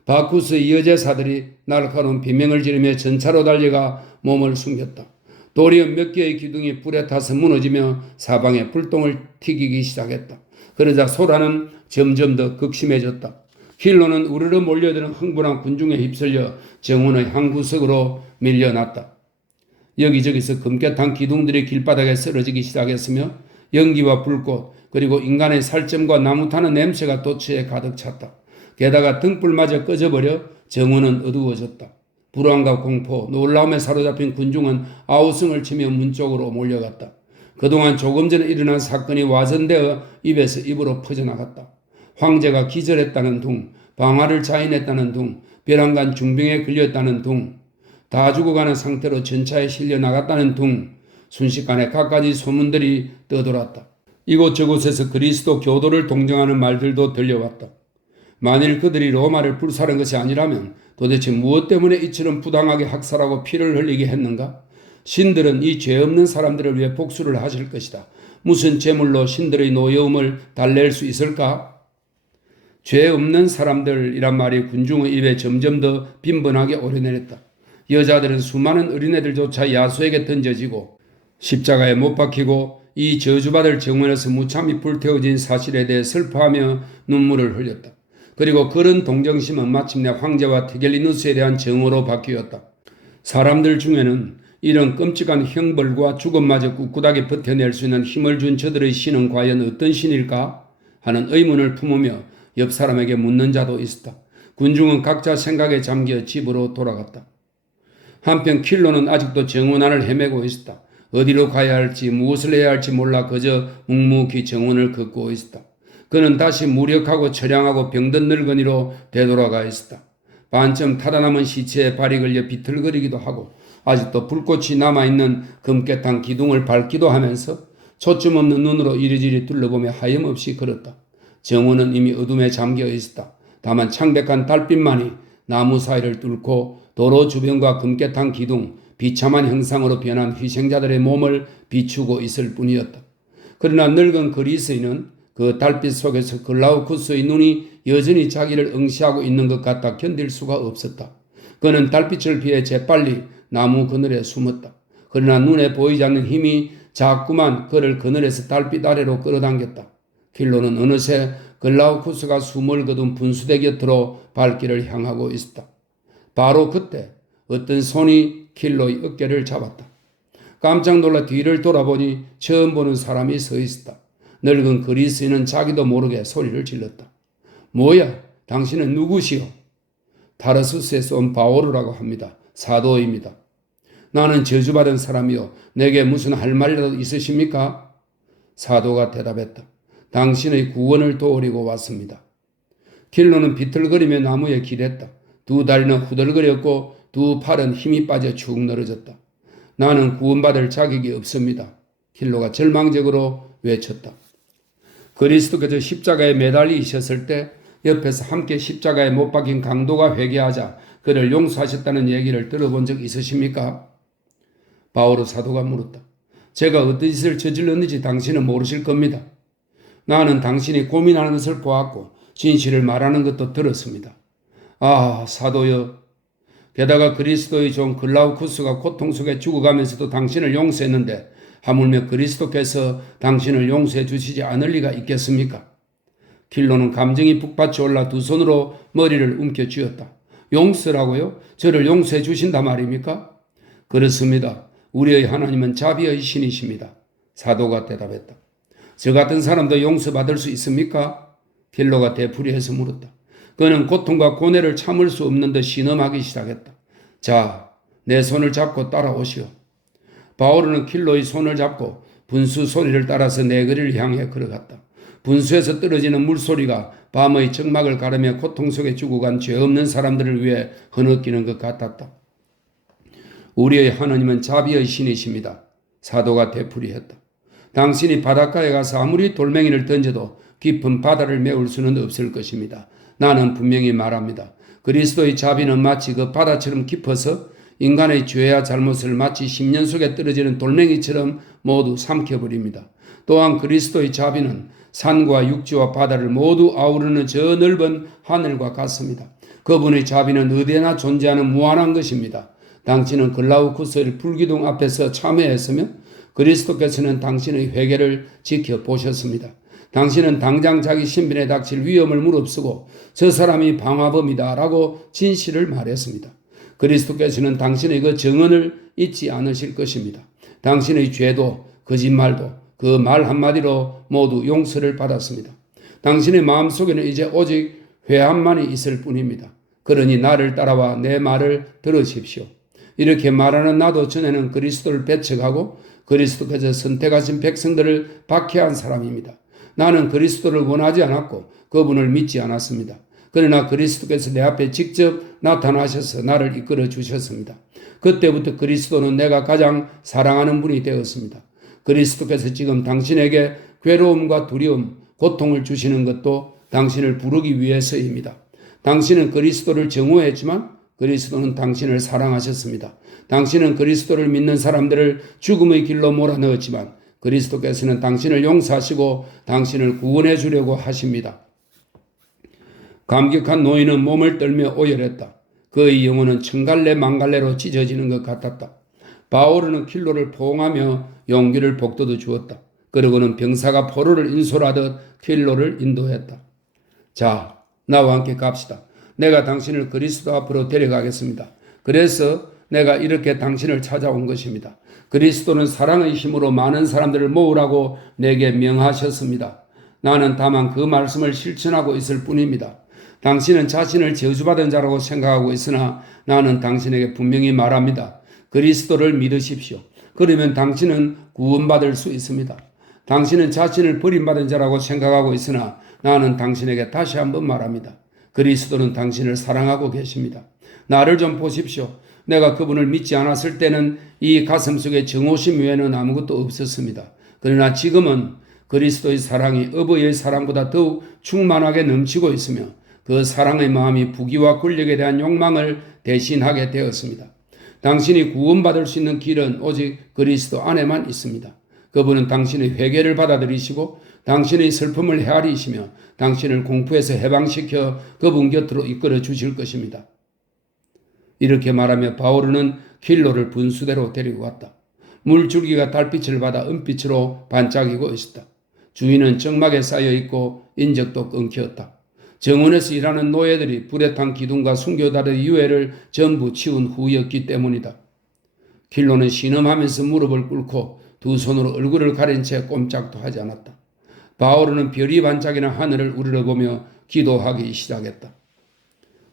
바쿠스의 여제사들이 날카로운 비명을 지르며 전차로 달려가 몸을 숨겼다. 도리어 몇 개의 기둥이 불에 타서 무너지며 사방에 불똥을 튀기기 시작했다. 그러자 소란은 점점 더 극심해졌다. 킬로는 우르르 몰려드는 흥분한 군중에 휩쓸려 정원의 한 구석으로 밀려났다. 여기저기서 금괴탄 기둥들이 길바닥에 쓰러지기 시작했으며 연기와 불꽃 그리고 인간의 살점과 나무 타는 냄새가 도처에 가득 찼다. 게다가 등불마저 꺼져버려 정원은 어두워졌다. 불안과 공포, 놀라움에 사로잡힌 군중은 아우성을 치며 문 쪽으로 몰려갔다. 그동안 조금 전에 일어난 사건이 와전되어 입에서 입으로 퍼져나갔다. 황제가 기절했다는 둥, 방화를 자인했다는 둥, 벼랑간 중병에 걸렸다는 둥, 다 죽어가는 상태로 전차에 실려 나갔다는 둥, 순식간에 갖가지 소문들이 떠돌았다. 이곳저곳에서 그리스도 교도를 동정하는 말들도 들려왔다. 만일 그들이 로마를 불살한 것이 아니라면 도대체 무엇 때문에 이처럼 부당하게 학살하고 피를 흘리게 했는가? 신들은 이 죄 없는 사람들을 위해 복수를 하실 것이다. 무슨 제물로 신들의 노여움을 달랠 수 있을까? 죄 없는 사람들이란 말이 군중의 입에 점점 더 빈번하게 오르내렸다. 여자들은 수많은 어린애들조차 야수에게 던져지고 십자가에 못 박히고 이 저주받을 정원에서 무참히 불태워진 사실에 대해 슬퍼하며 눈물을 흘렸다. 그리고 그런 동정심은 마침내 황제와 티겔리누스에 대한 정오로 바뀌었다. 사람들 중에는 이런 끔찍한 형벌과 죽음마저 꿋꿋하게 버텨낼 수 있는 힘을 준 저들의 신은 과연 어떤 신일까? 하는 의문을 품으며 옆 사람에게 묻는 자도 있었다. 군중은 각자 생각에 잠겨 집으로 돌아갔다. 한편 킬로는 아직도 정원 안을 헤매고 있었다. 어디로 가야 할지 무엇을 해야 할지 몰라 그저 묵묵히 정원을 걷고 있었다. 그는 다시 무력하고 처량하고 병든 늙은이로 되돌아가 있었다. 반쯤 타다남은 시체에 발이 걸려 비틀거리기도 하고 아직도 불꽃이 남아있는 금깨탄 기둥을 밟기도 하면서 초점 없는 눈으로 이리저리 둘러보며 하염없이 걸었다. 정원은 이미 어둠에 잠겨 있었다. 다만 창백한 달빛만이 나무 사이를 뚫고 도로 주변과 금깨탄 기둥, 비참한 형상으로 변한 희생자들의 몸을 비추고 있을 뿐이었다. 그러나 늙은 그리스인은 그 달빛 속에서 글라우쿠스의 눈이 여전히 자기를 응시하고 있는 것 같아 견딜 수가 없었다. 그는 달빛을 피해 재빨리 나무 그늘에 숨었다. 그러나 눈에 보이지 않는 힘이 자꾸만 그를 그늘에서 달빛 아래로 끌어당겼다. 킬로는 어느새 글라우쿠스가 숨을 거둔 분수대 곁으로 발길을 향하고 있었다. 바로 그때 어떤 손이 킬로의 어깨를 잡았다. 깜짝 놀라 뒤를 돌아보니 처음 보는 사람이 서 있었다. 늙은 그리스인은 자기도 모르게 소리를 질렀다. 뭐야? 당신은 누구시오? 타르수스에서 온 바오르라고 합니다. 사도입니다. 나는 저주받은 사람이요. 내게 무슨 할 말이라도 있으십니까? 사도가 대답했다. 당신의 구원을 도우려고 왔습니다. 킬로는 비틀거리며 나무에 기댔다. 두 다리는 후들거렸고 두 팔은 힘이 빠져 축 늘어졌다. 나는 구원받을 자격이 없습니다. 킬로가 절망적으로 외쳤다. 그리스도께서 십자가에 매달리셨을 때 옆에서 함께 십자가에 못 박힌 강도가 회개하자 그를 용서하셨다는 얘기를 들어본 적 있으십니까? 바오로 사도가 물었다. 제가 어떤 짓을 저질렀는지 당신은 모르실 겁니다. 나는 당신이 고민하는 것을 보았고 진실을 말하는 것도 들었습니다. 아, 사도여. 게다가 그리스도의 종 글라우쿠스가 고통 속에 죽어가면서도 당신을 용서했는데 하물며 그리스도께서 당신을 용서해 주시지 않을 리가 있겠습니까? 킬로는 감정이 북받쳐 올라 두 손으로 머리를 움켜쥐었다. 용서라고요? 저를 용서해 주신다 말입니까? 그렇습니다. 우리의 하나님은 자비의 신이십니다. 사도가 대답했다. 저 같은 사람도 용서받을 수 있습니까? 킬로가 되풀이해서 물었다. 그는 고통과 고뇌를 참을 수 없는 듯 신음하기 시작했다. 자, 내 손을 잡고 따라오시오. 바오르는 킬로의 손을 잡고 분수 소리를 따라서 내거리를 향해 걸어갔다. 분수에서 떨어지는 물소리가 밤의 적막을 가르며 고통 속에 죽어간 죄 없는 사람들을 위해 흐느끼는 것 같았다. 우리의 하나님은 자비의 신이십니다. 사도가 되풀이했다. 당신이 바닷가에 가서 아무리 돌멩이를 던져도 깊은 바다를 메울 수는 없을 것입니다. 나는 분명히 말합니다. 그리스도의 자비는 마치 그 바다처럼 깊어서 인간의 죄와 잘못을 마치 10년 속에 떨어지는 돌멩이처럼 모두 삼켜버립니다. 또한 그리스도의 자비는 산과 육지와 바다를 모두 아우르는 저 넓은 하늘과 같습니다. 그분의 자비는 어디에나 존재하는 무한한 것입니다. 당신은 글라우쿠스의 불기둥 앞에서 참회했으며 그리스도께서는 당신의 회개를 지켜보셨습니다. 당신은 당장 자기 신변에 닥칠 위험을 무릅쓰고 저 사람이 방화범이다 라고 진실을 말했습니다. 그리스도께서는 당신의 그 정언을 잊지 않으실 것입니다. 당신의 죄도 거짓말도 그 말 한마디로 모두 용서를 받았습니다. 당신의 마음속에는 이제 오직 회함만이 있을 뿐입니다. 그러니 나를 따라와 내 말을 들으십시오. 이렇게 말하는 나도 전에는 그리스도를 배척하고 그리스도께서 선택하신 백성들을 박해한 사람입니다. 나는 그리스도를 원하지 않았고 그분을 믿지 않았습니다. 그러나 그리스도께서 내 앞에 직접 나타나셔서 나를 이끌어 주셨습니다. 그때부터 그리스도는 내가 가장 사랑하는 분이 되었습니다. 그리스도께서 지금 당신에게 괴로움과 두려움, 고통을 주시는 것도 당신을 부르기 위해서입니다. 당신은 그리스도를 정오했지만 그리스도는 당신을 사랑하셨습니다. 당신은 그리스도를 믿는 사람들을 죽음의 길로 몰아넣었지만 그리스도께서는 당신을 용서하시고 당신을 구원해 주려고 하십니다. 감격한 노인은 몸을 떨며 오열했다. 그의 영혼은 천갈래 만갈래로 찢어지는 것 같았다. 바오르는 킬로를 포옹하며 용기를 북돋워 주었다. 그러고는 병사가 포로를 인솔하듯 킬로를 인도했다. 자, 나와 함께 갑시다. 내가 당신을 그리스도 앞으로 데려가겠습니다. 그래서 내가 이렇게 당신을 찾아온 것입니다. 그리스도는 사랑의 힘으로 많은 사람들을 모으라고 내게 명하셨습니다. 나는 다만 그 말씀을 실천하고 있을 뿐입니다. 당신은 자신을 저주받은 자라고 생각하고 있으나 나는 당신에게 분명히 말합니다. 그리스도를 믿으십시오. 그러면 당신은 구원받을 수 있습니다. 당신은 자신을 버림받은 자라고 생각하고 있으나 나는 당신에게 다시 한번 말합니다. 그리스도는 당신을 사랑하고 계십니다. 나를 좀 보십시오. 내가 그분을 믿지 않았을 때는 이 가슴 속에 정오심 외에는 아무것도 없었습니다. 그러나 지금은 그리스도의 사랑이 어버이의 사랑보다 더욱 충만하게 넘치고 있으며 그 사랑의 마음이 부귀와 권력에 대한 욕망을 대신하게 되었습니다. 당신이 구원받을 수 있는 길은 오직 그리스도 안에만 있습니다. 그분은 당신의 회개를 받아들이시고 당신의 슬픔을 헤아리시며 당신을 공포에서 해방시켜 그분 곁으로 이끌어 주실 것입니다. 이렇게 말하며 바오르는 킬로를 분수대로 데리고 갔다. 물줄기가 달빛을 받아 은빛으로 반짝이고 있었다. 주위는 적막에 쌓여 있고 인적도 끊겼다. 정원에서 일하는 노예들이 불에 탄 기둥과 순교달의 유해를 전부 치운 후였기 때문이다. 킬로는 신음하면서 무릎을 꿇고 두 손으로 얼굴을 가린 채 꼼짝도 하지 않았다. 바오르는 별이 반짝이는 하늘을 우러러보며 기도하기 시작했다.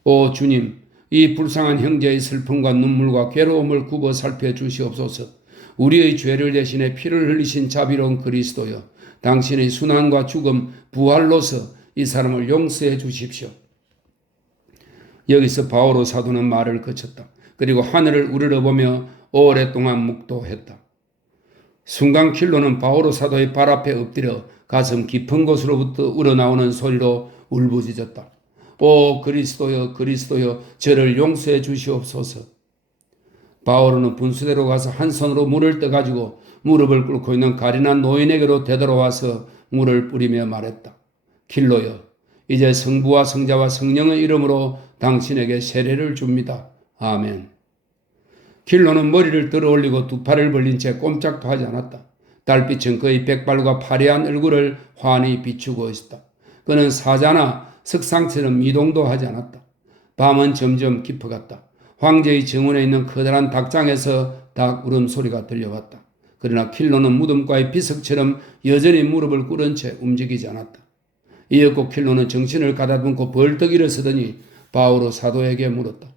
오 주님, 이 불쌍한 형제의 슬픔과 눈물과 괴로움을 굽어 살펴 주시옵소서. 우리의 죄를 대신해 피를 흘리신 자비로운 그리스도여, 당신의 순환과 죽음, 부활로서 이 사람을 용서해 주십시오. 여기서 바오로 사도는 말을 그쳤다. 그리고 하늘을 우러러보며 오랫동안 묵도했다. 순간 킬로는 바오로 사도의 발 앞에 엎드려 가슴 깊은 곳으로부터 우러나오는 소리로 울부짖었다. 오 그리스도여 그리스도여 저를 용서해 주시옵소서. 바오로는 분수대로 가서 한 손으로 물을 떠가지고 무릎을 꿇고 있는 가련한 노인에게로 되돌아와서 물을 뿌리며 말했다. 킬로여, 이제 성부와 성자와 성령의 이름으로 당신에게 세례를 줍니다. 아멘. 킬로는 머리를 들어 올리고 두 팔을 벌린 채 꼼짝도 하지 않았다. 달빛은 그의 백발과 파래한 얼굴을 환히 비추고 있었다. 그는 사자나 석상처럼 미동도 하지 않았다. 밤은 점점 깊어갔다. 황제의 정원에 있는 커다란 닭장에서 닭 울음소리가 들려왔다. 그러나 킬로는 무덤가의 비석처럼 여전히 무릎을 꿇은 채 움직이지 않았다. 이윽고 킬로는 정신을 가다듬고 벌떡 일어서더니 바오로 사도에게 물었다.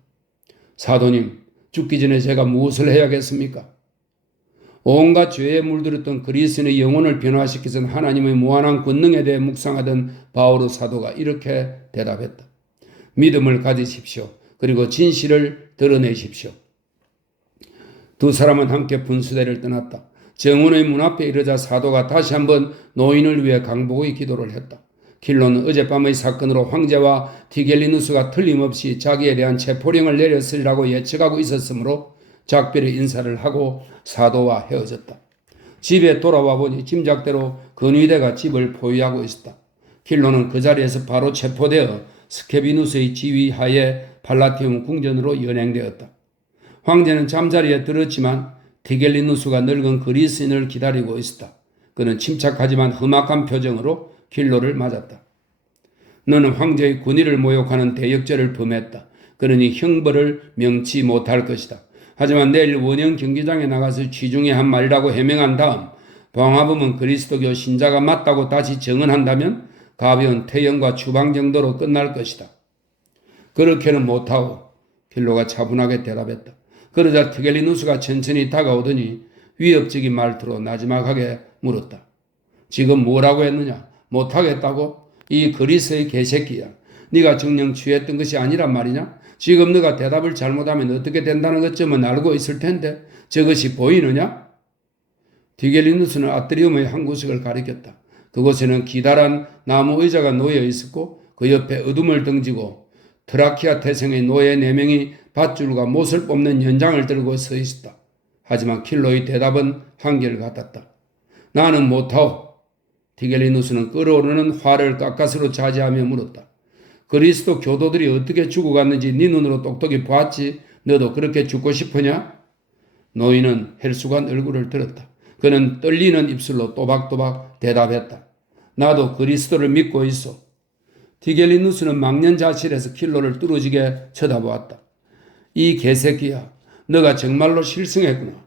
사도님, 죽기 전에 제가 무엇을 해야겠습니까? 온갖 죄에 물들었던 그리스도인의 영혼을 변화시키신 하나님의 무한한 권능에 대해 묵상하던 바오로 사도가 이렇게 대답했다. 믿음을 가지십시오. 그리고 진실을 드러내십시오. 두 사람은 함께 분수대를 떠났다. 정원의 문 앞에 이르자 사도가 다시 한번 노인을 위해 강복의 기도를 했다. 킬로는 어젯밤의 사건으로 황제와 티겔리누스가 틀림없이 자기에 대한 체포령을 내렸으리라고 예측하고 있었으므로 작별의 인사를 하고 사도와 헤어졌다. 집에 돌아와 보니 짐작대로 근위대가 집을 포위하고 있었다. 킬로는 그 자리에서 바로 체포되어 스케비누스의 지휘하에 팔라티움 궁전으로 연행되었다. 황제는 잠자리에 들었지만 티겔리누스가 늙은 그리스인을 기다리고 있었다. 그는 침착하지만 험악한 표정으로 킬로를 맞았다. 너는 황제의 권위를 모욕하는 대역죄를 범했다. 그러니 형벌을 명치 못할 것이다. 하지만 내일 원형 경기장에 나가서 취중에 한 말이라고 해명한 다음 방화범은 그리스도교 신자가 맞다고 다시 증언한다면 가벼운 퇴영과 추방 정도로 끝날 것이다. 그렇게는 못하오. 필로가 차분하게 대답했다. 그러자 티겔리누스가 천천히 다가오더니 위협적인 말투로 나지막하게 물었다. 지금 뭐라고 했느냐? 못하겠다고? 이 그리스의 개새끼야. 네가 정령 취했던 것이 아니란 말이냐? 지금 네가 대답을 잘못하면 어떻게 된다는 것쯤은 알고 있을 텐데 저것이 보이느냐? 디겔리누스는 아트리움의 한 구석을 가리켰다. 그곳에는 기다란 나무 의자가 놓여 있었고 그 옆에 어둠을 등지고 트라키아 태생의 노예 4명이 밧줄과 못을 뽑는 연장을 들고 서 있었다. 하지만 킬로의 대답은 한결같았다. 나는 못하오. 디겔리누스는 끓어오르는 화를 가까스로 자제하며 물었다. 그리스도 교도들이 어떻게 죽어갔는지 네 눈으로 똑똑히 봤지? 너도 그렇게 죽고 싶으냐? 노인은 헬쑥한 얼굴을 들었다. 그는 떨리는 입술로 또박또박 대답했다. 나도 그리스도를 믿고 있어. 디겔리누스는 망년자실에서 킬로를 뚫어지게 쳐다보았다. 이 개새끼야, 너가 정말로 실성했구나.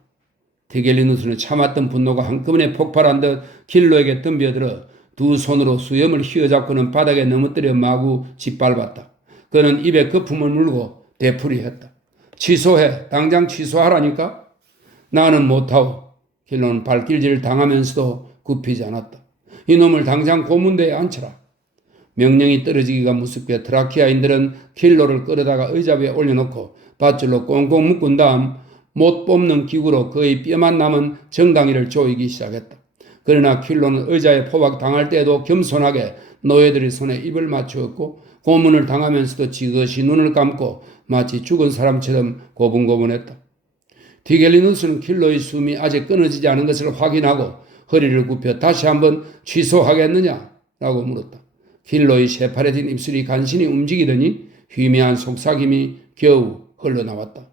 디겔리누스는 참았던 분노가 한꺼번에 폭발한 듯 킬로에게 덤벼들어 두 손으로 수염을 휘어잡고는 바닥에 넘어뜨려 마구 짓밟았다. 그는 입에 거품을 물고 되풀이했다. 취소해. 당장 취소하라니까. 나는 못하오. 킬로는 발길질을 당하면서도 굽히지 않았다. 이놈을 당장 고문대에 앉혀라. 명령이 떨어지기가 무섭게 트라키아인들은 킬로를 끌어다가 의자 위에 올려놓고 밧줄로 꽁꽁 묶은 다음 못 뽑는 기구로 그의 뼈만 남은 정강이를 조이기 시작했다. 그러나 킬로는 의자에 포박당할 때에도 겸손하게 노예들의 손에 입을 맞추었고 고문을 당하면서도 지그시 눈을 감고 마치 죽은 사람처럼 고분고분했다. 디겔리누스는 킬로의 숨이 아직 끊어지지 않은 것을 확인하고 허리를 굽혀 다시 한번 취소하겠느냐라고 물었다. 킬로의 새파래진 입술이 간신히 움직이더니 희미한 속삭임이 겨우 흘러나왔다.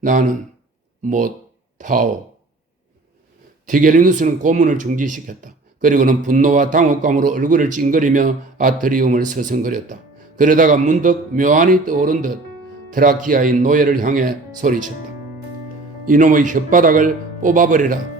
나는 못하오. 디겔리누스는 고문을 중지시켰다. 그리고는 분노와 당혹감으로 얼굴을 찡그리며 아트리움을 서성거렸다. 그러다가 문득 묘안이 떠오른 듯 트라키아인 노예를 향해 소리쳤다. 이놈의 혓바닥을 뽑아버리라.